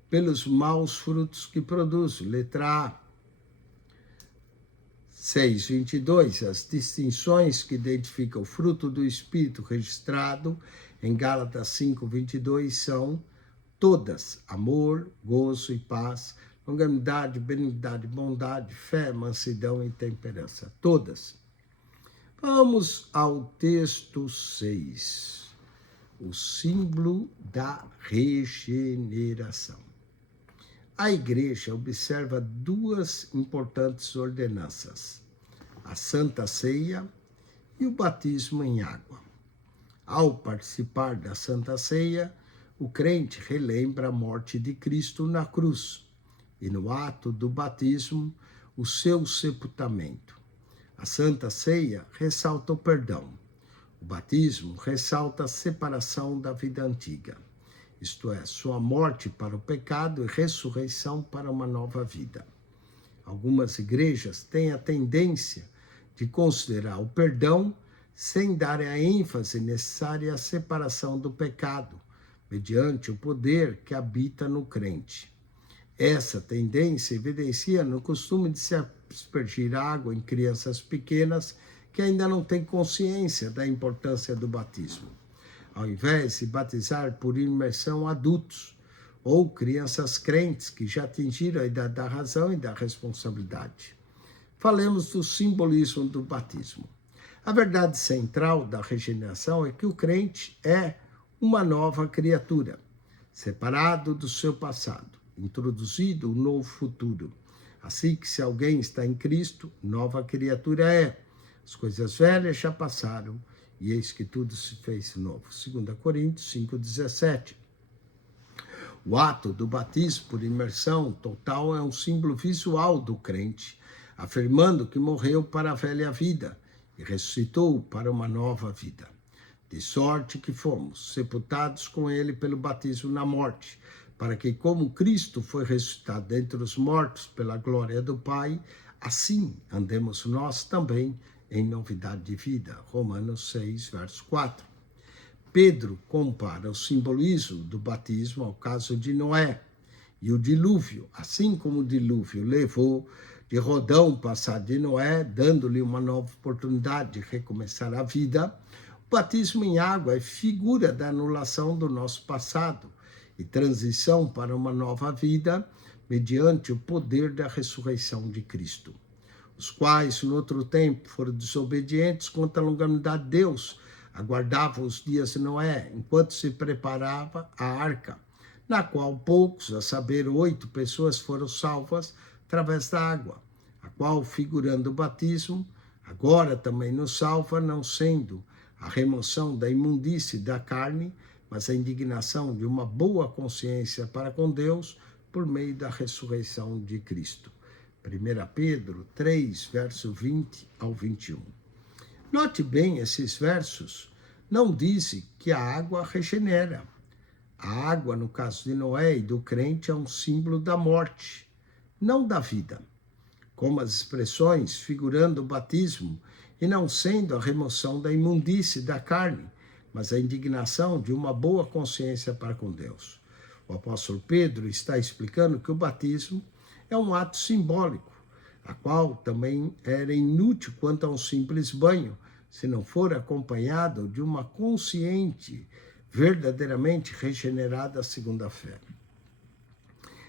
pelos maus frutos que produz. Letra A. 6:22. As distinções que identificam o fruto do Espírito registrado em Gálatas 5:22 são todas: amor, gozo e paz, longanimidade, benignidade, bondade, fé, mansidão e temperança. Todas. Vamos ao texto 6. O símbolo da regeneração. A igreja observa duas importantes ordenanças: a Santa Ceia e o batismo em água. Ao participar da Santa Ceia, o crente relembra a morte de Cristo na cruz e, no ato do batismo, o seu sepultamento. A Santa Ceia ressalta o perdão. O batismo ressalta a separação da vida antiga, isto é, sua morte para o pecado e ressurreição para uma nova vida. Algumas igrejas têm a tendência de considerar o perdão sem dar a ênfase necessária à separação do pecado, mediante o poder que habita no crente. Essa tendência evidencia no costume de se aspergir água em crianças pequenas que ainda não têm consciência da importância do batismo, ao invés de batizar por imersão adultos ou crianças crentes que já atingiram a idade da razão e da responsabilidade. Falemos do simbolismo do batismo. A verdade central da regeneração é que o crente é uma nova criatura, separado do seu passado, introduzido um novo futuro. Assim que se alguém está em Cristo, nova criatura é. As coisas velhas já passaram, e eis que tudo se fez novo. 2 Coríntios 5,17. O ato do batismo por imersão total é um símbolo visual do crente, afirmando que morreu para a velha vida e ressuscitou para uma nova vida. De sorte que fomos sepultados com ele pelo batismo na morte, para que, como Cristo foi ressuscitado dentre os mortos pela glória do Pai, assim andemos nós também em novidade de vida. Romanos 6, verso 4. Pedro compara o simbolismo do batismo ao caso de Noé e o dilúvio, assim como o dilúvio levou de Rodão passar de Noé, dando-lhe uma nova oportunidade de recomeçar a vida. O batismo em água é figura da anulação do nosso passado e transição para uma nova vida mediante o poder da ressurreição de Cristo. Os quais, no outro tempo, foram desobedientes quanto à longanimidade de Deus, aguardavam os dias de Noé, enquanto se preparava a arca, na qual poucos, a saber, 8 pessoas foram salvas através da água, a qual, figurando o batismo, agora também nos salva, não sendo a remoção da imundície da carne, mas a indignação de uma boa consciência para com Deus por meio da ressurreição de Cristo. 1 Pedro 3, verso 20 ao 21. Note bem, esses versos não dizem que a água regenera. A água, no caso de Noé e do crente, é um símbolo da morte, não da vida. Como as expressões figurando o batismo e não sendo a remoção da imundície da carne, mas a indignação de uma boa consciência para com Deus. O apóstolo Pedro está explicando que o batismo é um ato simbólico, a qual também era inútil quanto a um simples banho, se não for acompanhado de uma consciente, verdadeiramente regenerada segunda fé.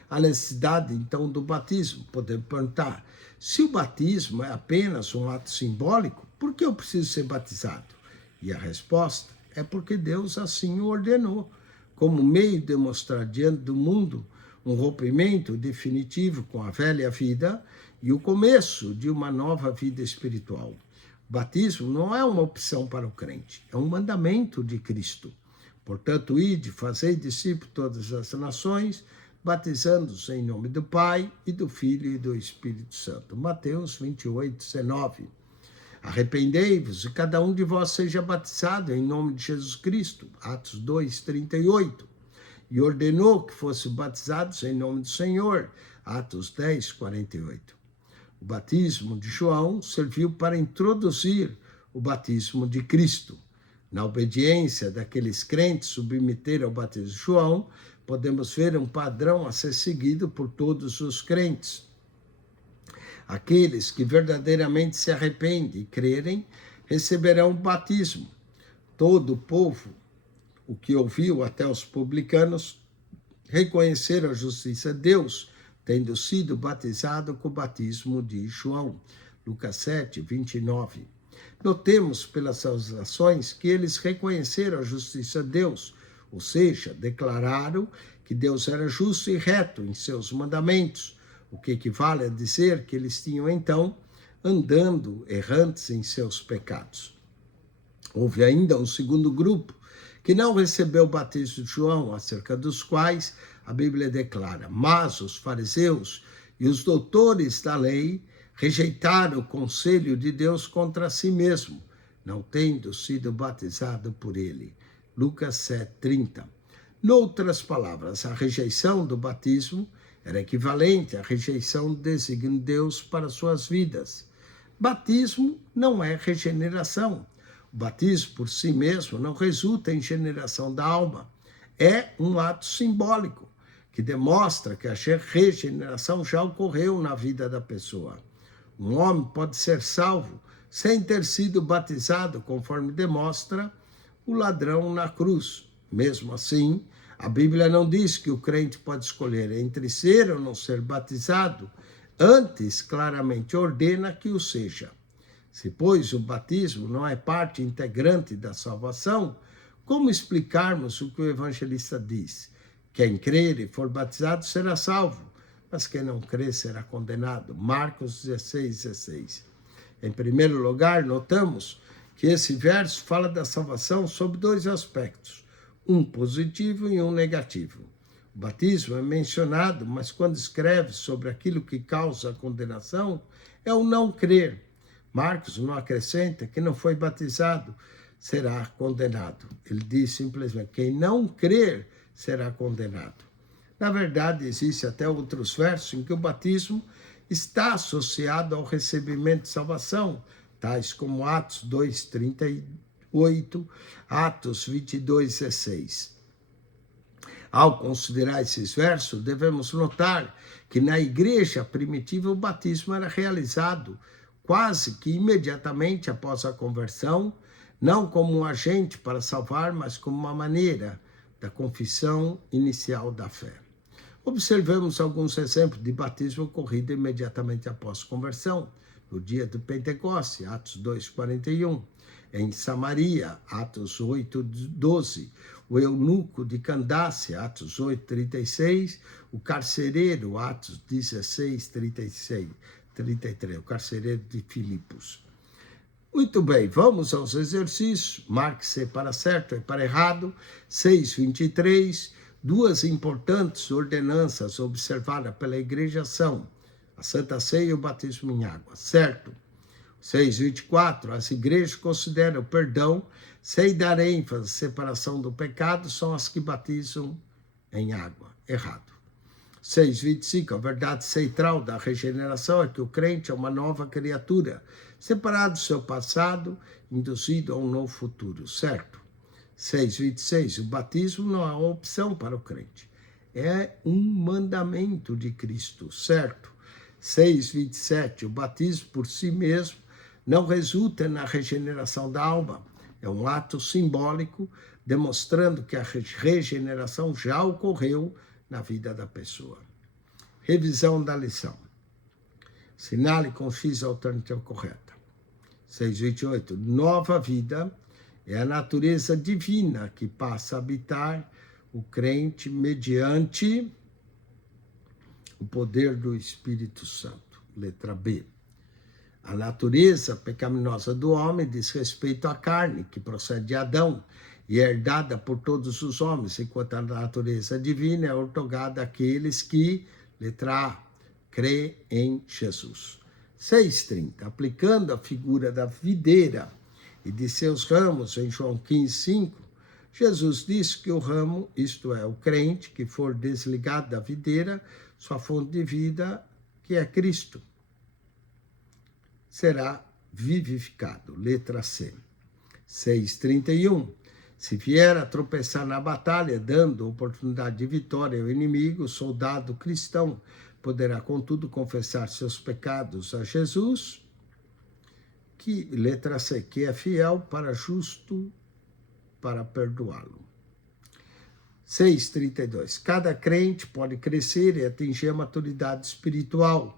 A necessidade, então, do batismo. Podemos perguntar, se o batismo é apenas um ato simbólico, por que eu preciso ser batizado? E a resposta é porque Deus assim o ordenou, como meio de mostrar diante do mundo um rompimento definitivo com a velha vida e o começo de uma nova vida espiritual. O batismo não é uma opção para o crente, é um mandamento de Cristo. Portanto, ide, fazei discípulos de todas as nações, batizando-os em nome do Pai, e do Filho e do Espírito Santo. Mateus 28, 19. Arrependei-vos e cada um de vós seja batizado em nome de Jesus Cristo. Atos 2, 38. E ordenou que fossem batizados em nome do Senhor. Atos 10, 48. O batismo de João serviu para introduzir o batismo de Cristo. Na obediência daqueles crentes submeter ao batismo de João, podemos ver um padrão a ser seguido por todos os crentes. Aqueles que verdadeiramente se arrependem e crerem, receberão o batismo. Todo o povo, o que ouviu até os publicanos, reconheceram a justiça de Deus, tendo sido batizado com o batismo de João. Lucas 7, 29. Notemos pelas suas ações que eles reconheceram a justiça de Deus, ou seja, declararam que Deus era justo e reto em seus mandamentos, o que equivale a dizer que eles tinham então andando errantes em seus pecados. Houve ainda um segundo grupo que não recebeu o batismo de João, acerca dos quais a Bíblia declara: mas os fariseus e os doutores da lei rejeitaram o conselho de Deus contra si mesmo, não tendo sido batizado por ele. Lucas 7:30. Noutras palavras, a rejeição do batismo era equivalente à rejeição do desígnio de Deus para suas vidas. Batismo não é regeneração. O batismo por si mesmo não resulta em generação da alma. É um ato simbólico que demonstra que a regeneração já ocorreu na vida da pessoa. Um homem pode ser salvo sem ter sido batizado, conforme demonstra o ladrão na cruz. Mesmo assim, a Bíblia não diz que o crente pode escolher entre ser ou não ser batizado, antes claramente ordena que o seja. Se, pois, o batismo não é parte integrante da salvação, como explicarmos o que o evangelista diz? Quem crer e for batizado será salvo, mas quem não crer será condenado. Marcos 16:16. Em primeiro lugar, notamos que esse verso fala da salvação sob dois aspectos, um positivo e um negativo. O batismo é mencionado, mas quando escreve sobre aquilo que causa a condenação, é o não crer. Marcos não acrescenta que não foi batizado será condenado. Ele diz simplesmente, quem não crer será condenado. Na verdade, existe até outros versos em que o batismo está associado ao recebimento de salvação, tais como Atos 2:38, Atos 22:16. Ao considerar esses versos, devemos notar que na igreja primitiva o batismo era realizado quase que imediatamente após a conversão, não como um agente para salvar, mas como uma maneira da confissão inicial da fé. Observamos alguns exemplos de batismo ocorrido imediatamente após conversão. No dia do Pentecoste, Atos 2:41. Em Samaria, Atos 8:12. O eunuco de Candácia, Atos 8:36. O carcereiro, Atos 16:33. O carcereiro de Filipos. Muito bem, vamos aos exercícios. Marque-se para certo e para errado. 6:23. Duas importantes ordenanças observadas pela igreja são a Santa Ceia e o batismo em água, certo? 6:24, as igrejas consideram o perdão sem dar ênfase à separação do pecado, são as que batizam em água, errado. 6:25, a verdade central da regeneração é que o crente é uma nova criatura, separado do seu passado, induzido a um novo futuro, certo? 6:26, o batismo não é uma opção para o crente, é um mandamento de Cristo, certo? 6:27, o batismo por si mesmo não resulta na regeneração da alma, é um ato simbólico demonstrando que a regeneração já ocorreu na vida da pessoa. Revisão da lição. Assinale com X a alternativa correta. 6:28, nova vida é a natureza divina que passa a habitar o crente mediante o poder do Espírito Santo. Letra B. A natureza pecaminosa do homem diz respeito à carne, que procede de Adão, e é herdada por todos os homens, enquanto a natureza divina é outorgada àqueles que, letra A, crê em Jesus. 6:30. Aplicando a figura da videira e de seus ramos, em João 15:5, Jesus disse que o ramo, isto é, o crente, que for desligado da videira, sua fonte de vida, que é Cristo, será vivificado. Letra C. 6:31. Se vier a tropeçar na batalha, dando oportunidade de vitória ao inimigo, o soldado cristão poderá, contudo, confessar seus pecados a Jesus, que, letra C, que é fiel para justo para perdoá-lo. 6:32. Cada crente pode crescer e atingir a maturidade espiritual,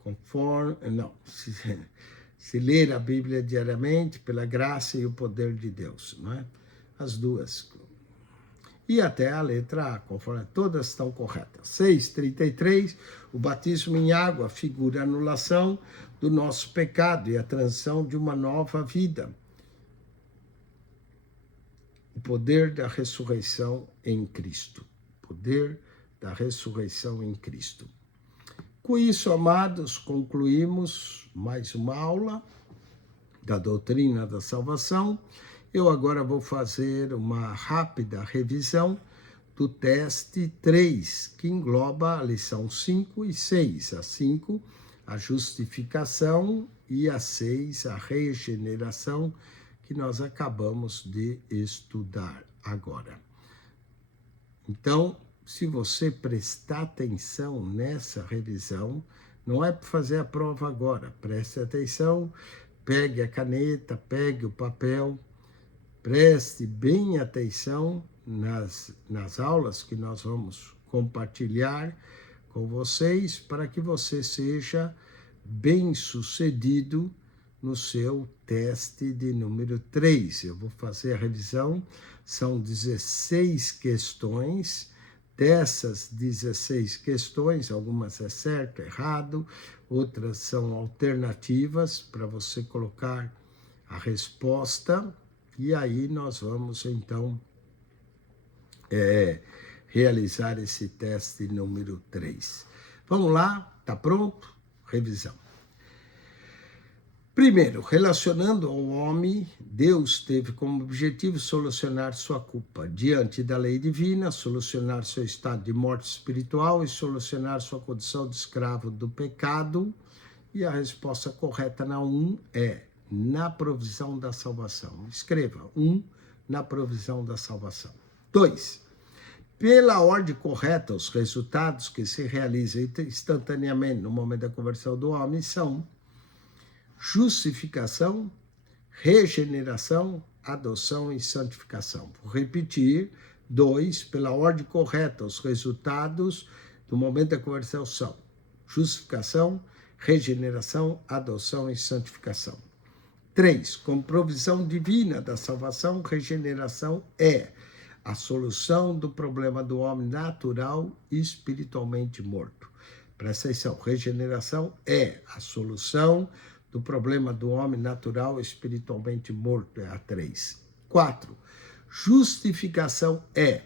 conforme, se ler a Bíblia diariamente, pela graça e o poder de Deus, não é? As duas. E até a letra A, conforme todas estão corretas. 6:33, o batismo em água figura a anulação do nosso pecado e a transição de uma nova vida. O poder da ressurreição em Cristo. Poder da ressurreição em Cristo. Com isso, amados, concluímos mais uma aula da doutrina da salvação. Eu agora vou fazer uma rápida revisão do teste 3, que engloba a lição 5 e 6. A 5, a justificação, e a 6, a regeneração, que nós acabamos de estudar agora. Então, se você prestar atenção nessa revisão, não é para fazer a prova agora, preste atenção, pegue a caneta, pegue o papel, preste bem atenção nas aulas que nós vamos compartilhar com vocês, para que você seja bem-sucedido no seu teste de número 3. Eu vou fazer a revisão, são 16 questões. Dessas 16 questões, algumas é certo, errado, outras são alternativas para você colocar a resposta, e aí nós vamos então realizar esse teste número 3. Vamos lá, tá pronto? Revisão. Primeiro, relacionando ao homem, Deus teve como objetivo solucionar sua culpa diante da lei divina, solucionar seu estado de morte espiritual e solucionar sua condição de escravo do pecado. E a resposta correta na 1 é na provisão da salvação. Escreva 1, na provisão da salvação. 2, pela ordem correta, os resultados que se realizam instantaneamente no momento da conversão do homem são justificação, regeneração, adoção e santificação. Vou repetir. 2, pela ordem correta, os resultados do momento da conversão são justificação, regeneração, adoção e santificação. 3, com provisão divina da salvação, regeneração é a solução do problema do homem natural e espiritualmente morto. Presta atenção, regeneração é a solução do problema do homem natural e espiritualmente morto, é a 3. 4, justificação é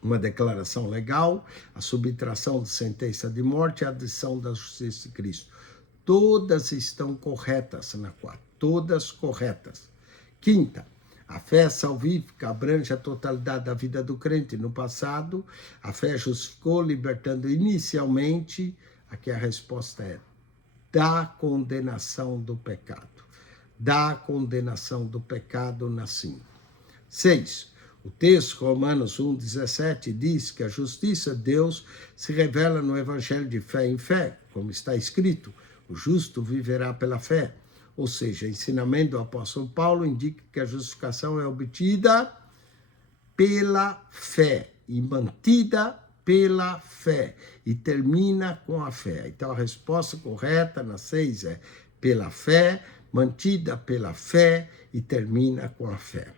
uma declaração legal, a subtração de sentença de morte e a adição da justiça de Cristo. Todas estão corretas na 4, todas corretas. 5, a fé salvífica abrange a totalidade da vida do crente no passado. A fé justificou, libertando inicialmente, aqui a resposta é da condenação do pecado. Da condenação do pecado na 5. 6. O texto, Romanos 1,17, diz que a justiça de Deus se revela no evangelho de fé em fé, como está escrito, o justo viverá pela fé. Ou seja, o ensinamento do apóstolo Paulo indica que a justificação é obtida pela fé e mantida pela fé, e termina com a fé. Então, a resposta correta na 6 é pela fé, mantida pela fé e termina com a fé.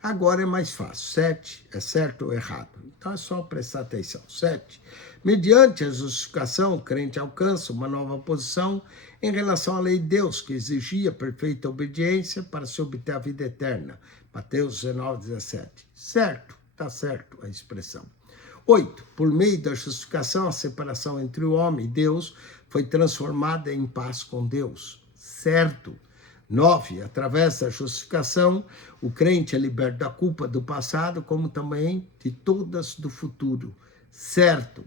Agora é mais fácil. 7 é certo ou errado? Então é só prestar atenção. 7. Mediante a justificação, o crente alcança uma nova posição em relação à lei de Deus, que exigia perfeita obediência para se obter a vida eterna. Mateus 19:17. Certo, está certo a expressão. 8. Por meio da justificação, a separação entre o homem e Deus foi transformada em paz com Deus. Certo. 9. Através da justificação, o crente é liberto da culpa do passado, como também de todas do futuro. Certo.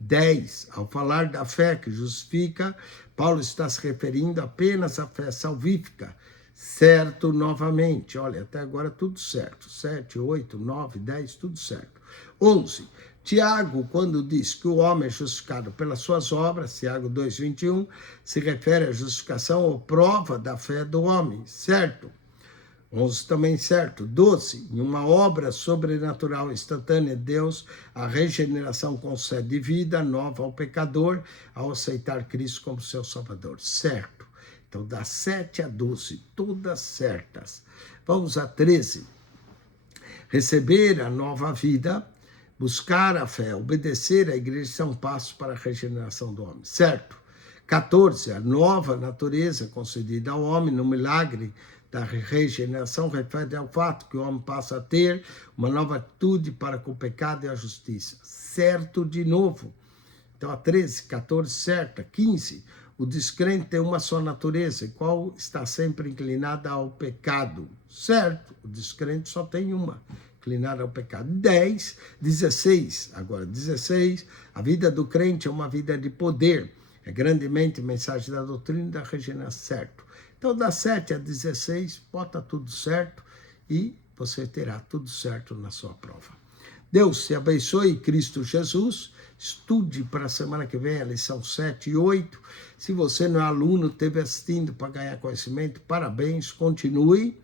10. Ao falar da fé que justifica, Paulo está se referindo apenas à fé salvífica. Certo novamente. Olha, até agora tudo certo. 7, 8, 9, 10, tudo certo. 11. Tiago, quando diz que o homem é justificado pelas suas obras, Tiago 2,21, se refere à justificação ou prova da fé do homem, certo? 11 também certo. 12, em uma obra sobrenatural instantânea de Deus, a regeneração concede vida nova ao pecador ao aceitar Cristo como seu Salvador, certo? Então, das 7 a 12, todas certas. Vamos a 13. Receber a nova vida, buscar a fé, obedecer à igreja são passos para a regeneração do homem, certo? 14, a nova natureza concedida ao homem no milagre da regeneração refere ao fato que o homem passa a ter uma nova atitude para com o pecado e a justiça, certo de novo. Então, a 13, 14, certa. 15, o descrente tem uma só natureza, qual está sempre inclinada ao pecado. Certo, o descrente só tem uma, inclinada ao pecado. 10, 16, agora 16, a vida do crente é uma vida de poder. É grandemente mensagem da doutrina da regeneração, certo. Então, das 7 a 16, bota tudo certo e você terá tudo certo na sua prova. Deus te abençoe, Cristo Jesus. Estude para a semana que vem a lição 7 e 8. Se você não é aluno, esteve assistindo para ganhar conhecimento, parabéns, continue.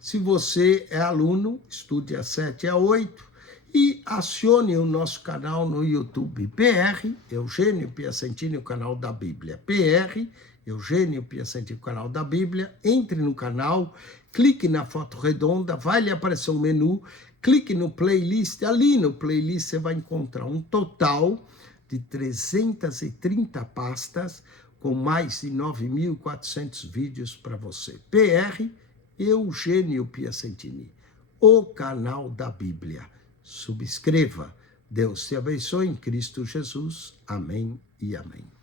Se você é aluno, estude a 7 e a 8 e acione o nosso canal no YouTube. PR, Eugênio Piacentini, o canal da Bíblia. PR, Eugênio Piacentini, o canal da Bíblia. Entre no canal, clique na foto redonda, vai lhe aparecer um menu, clique no playlist. Ali no playlist você vai encontrar um total de 330 pastas com mais de 9.400 vídeos para você. PR, Eugênio Piacentini, o canal da Bíblia. Subscreva. Deus te abençoe em Cristo Jesus. Amém e amém.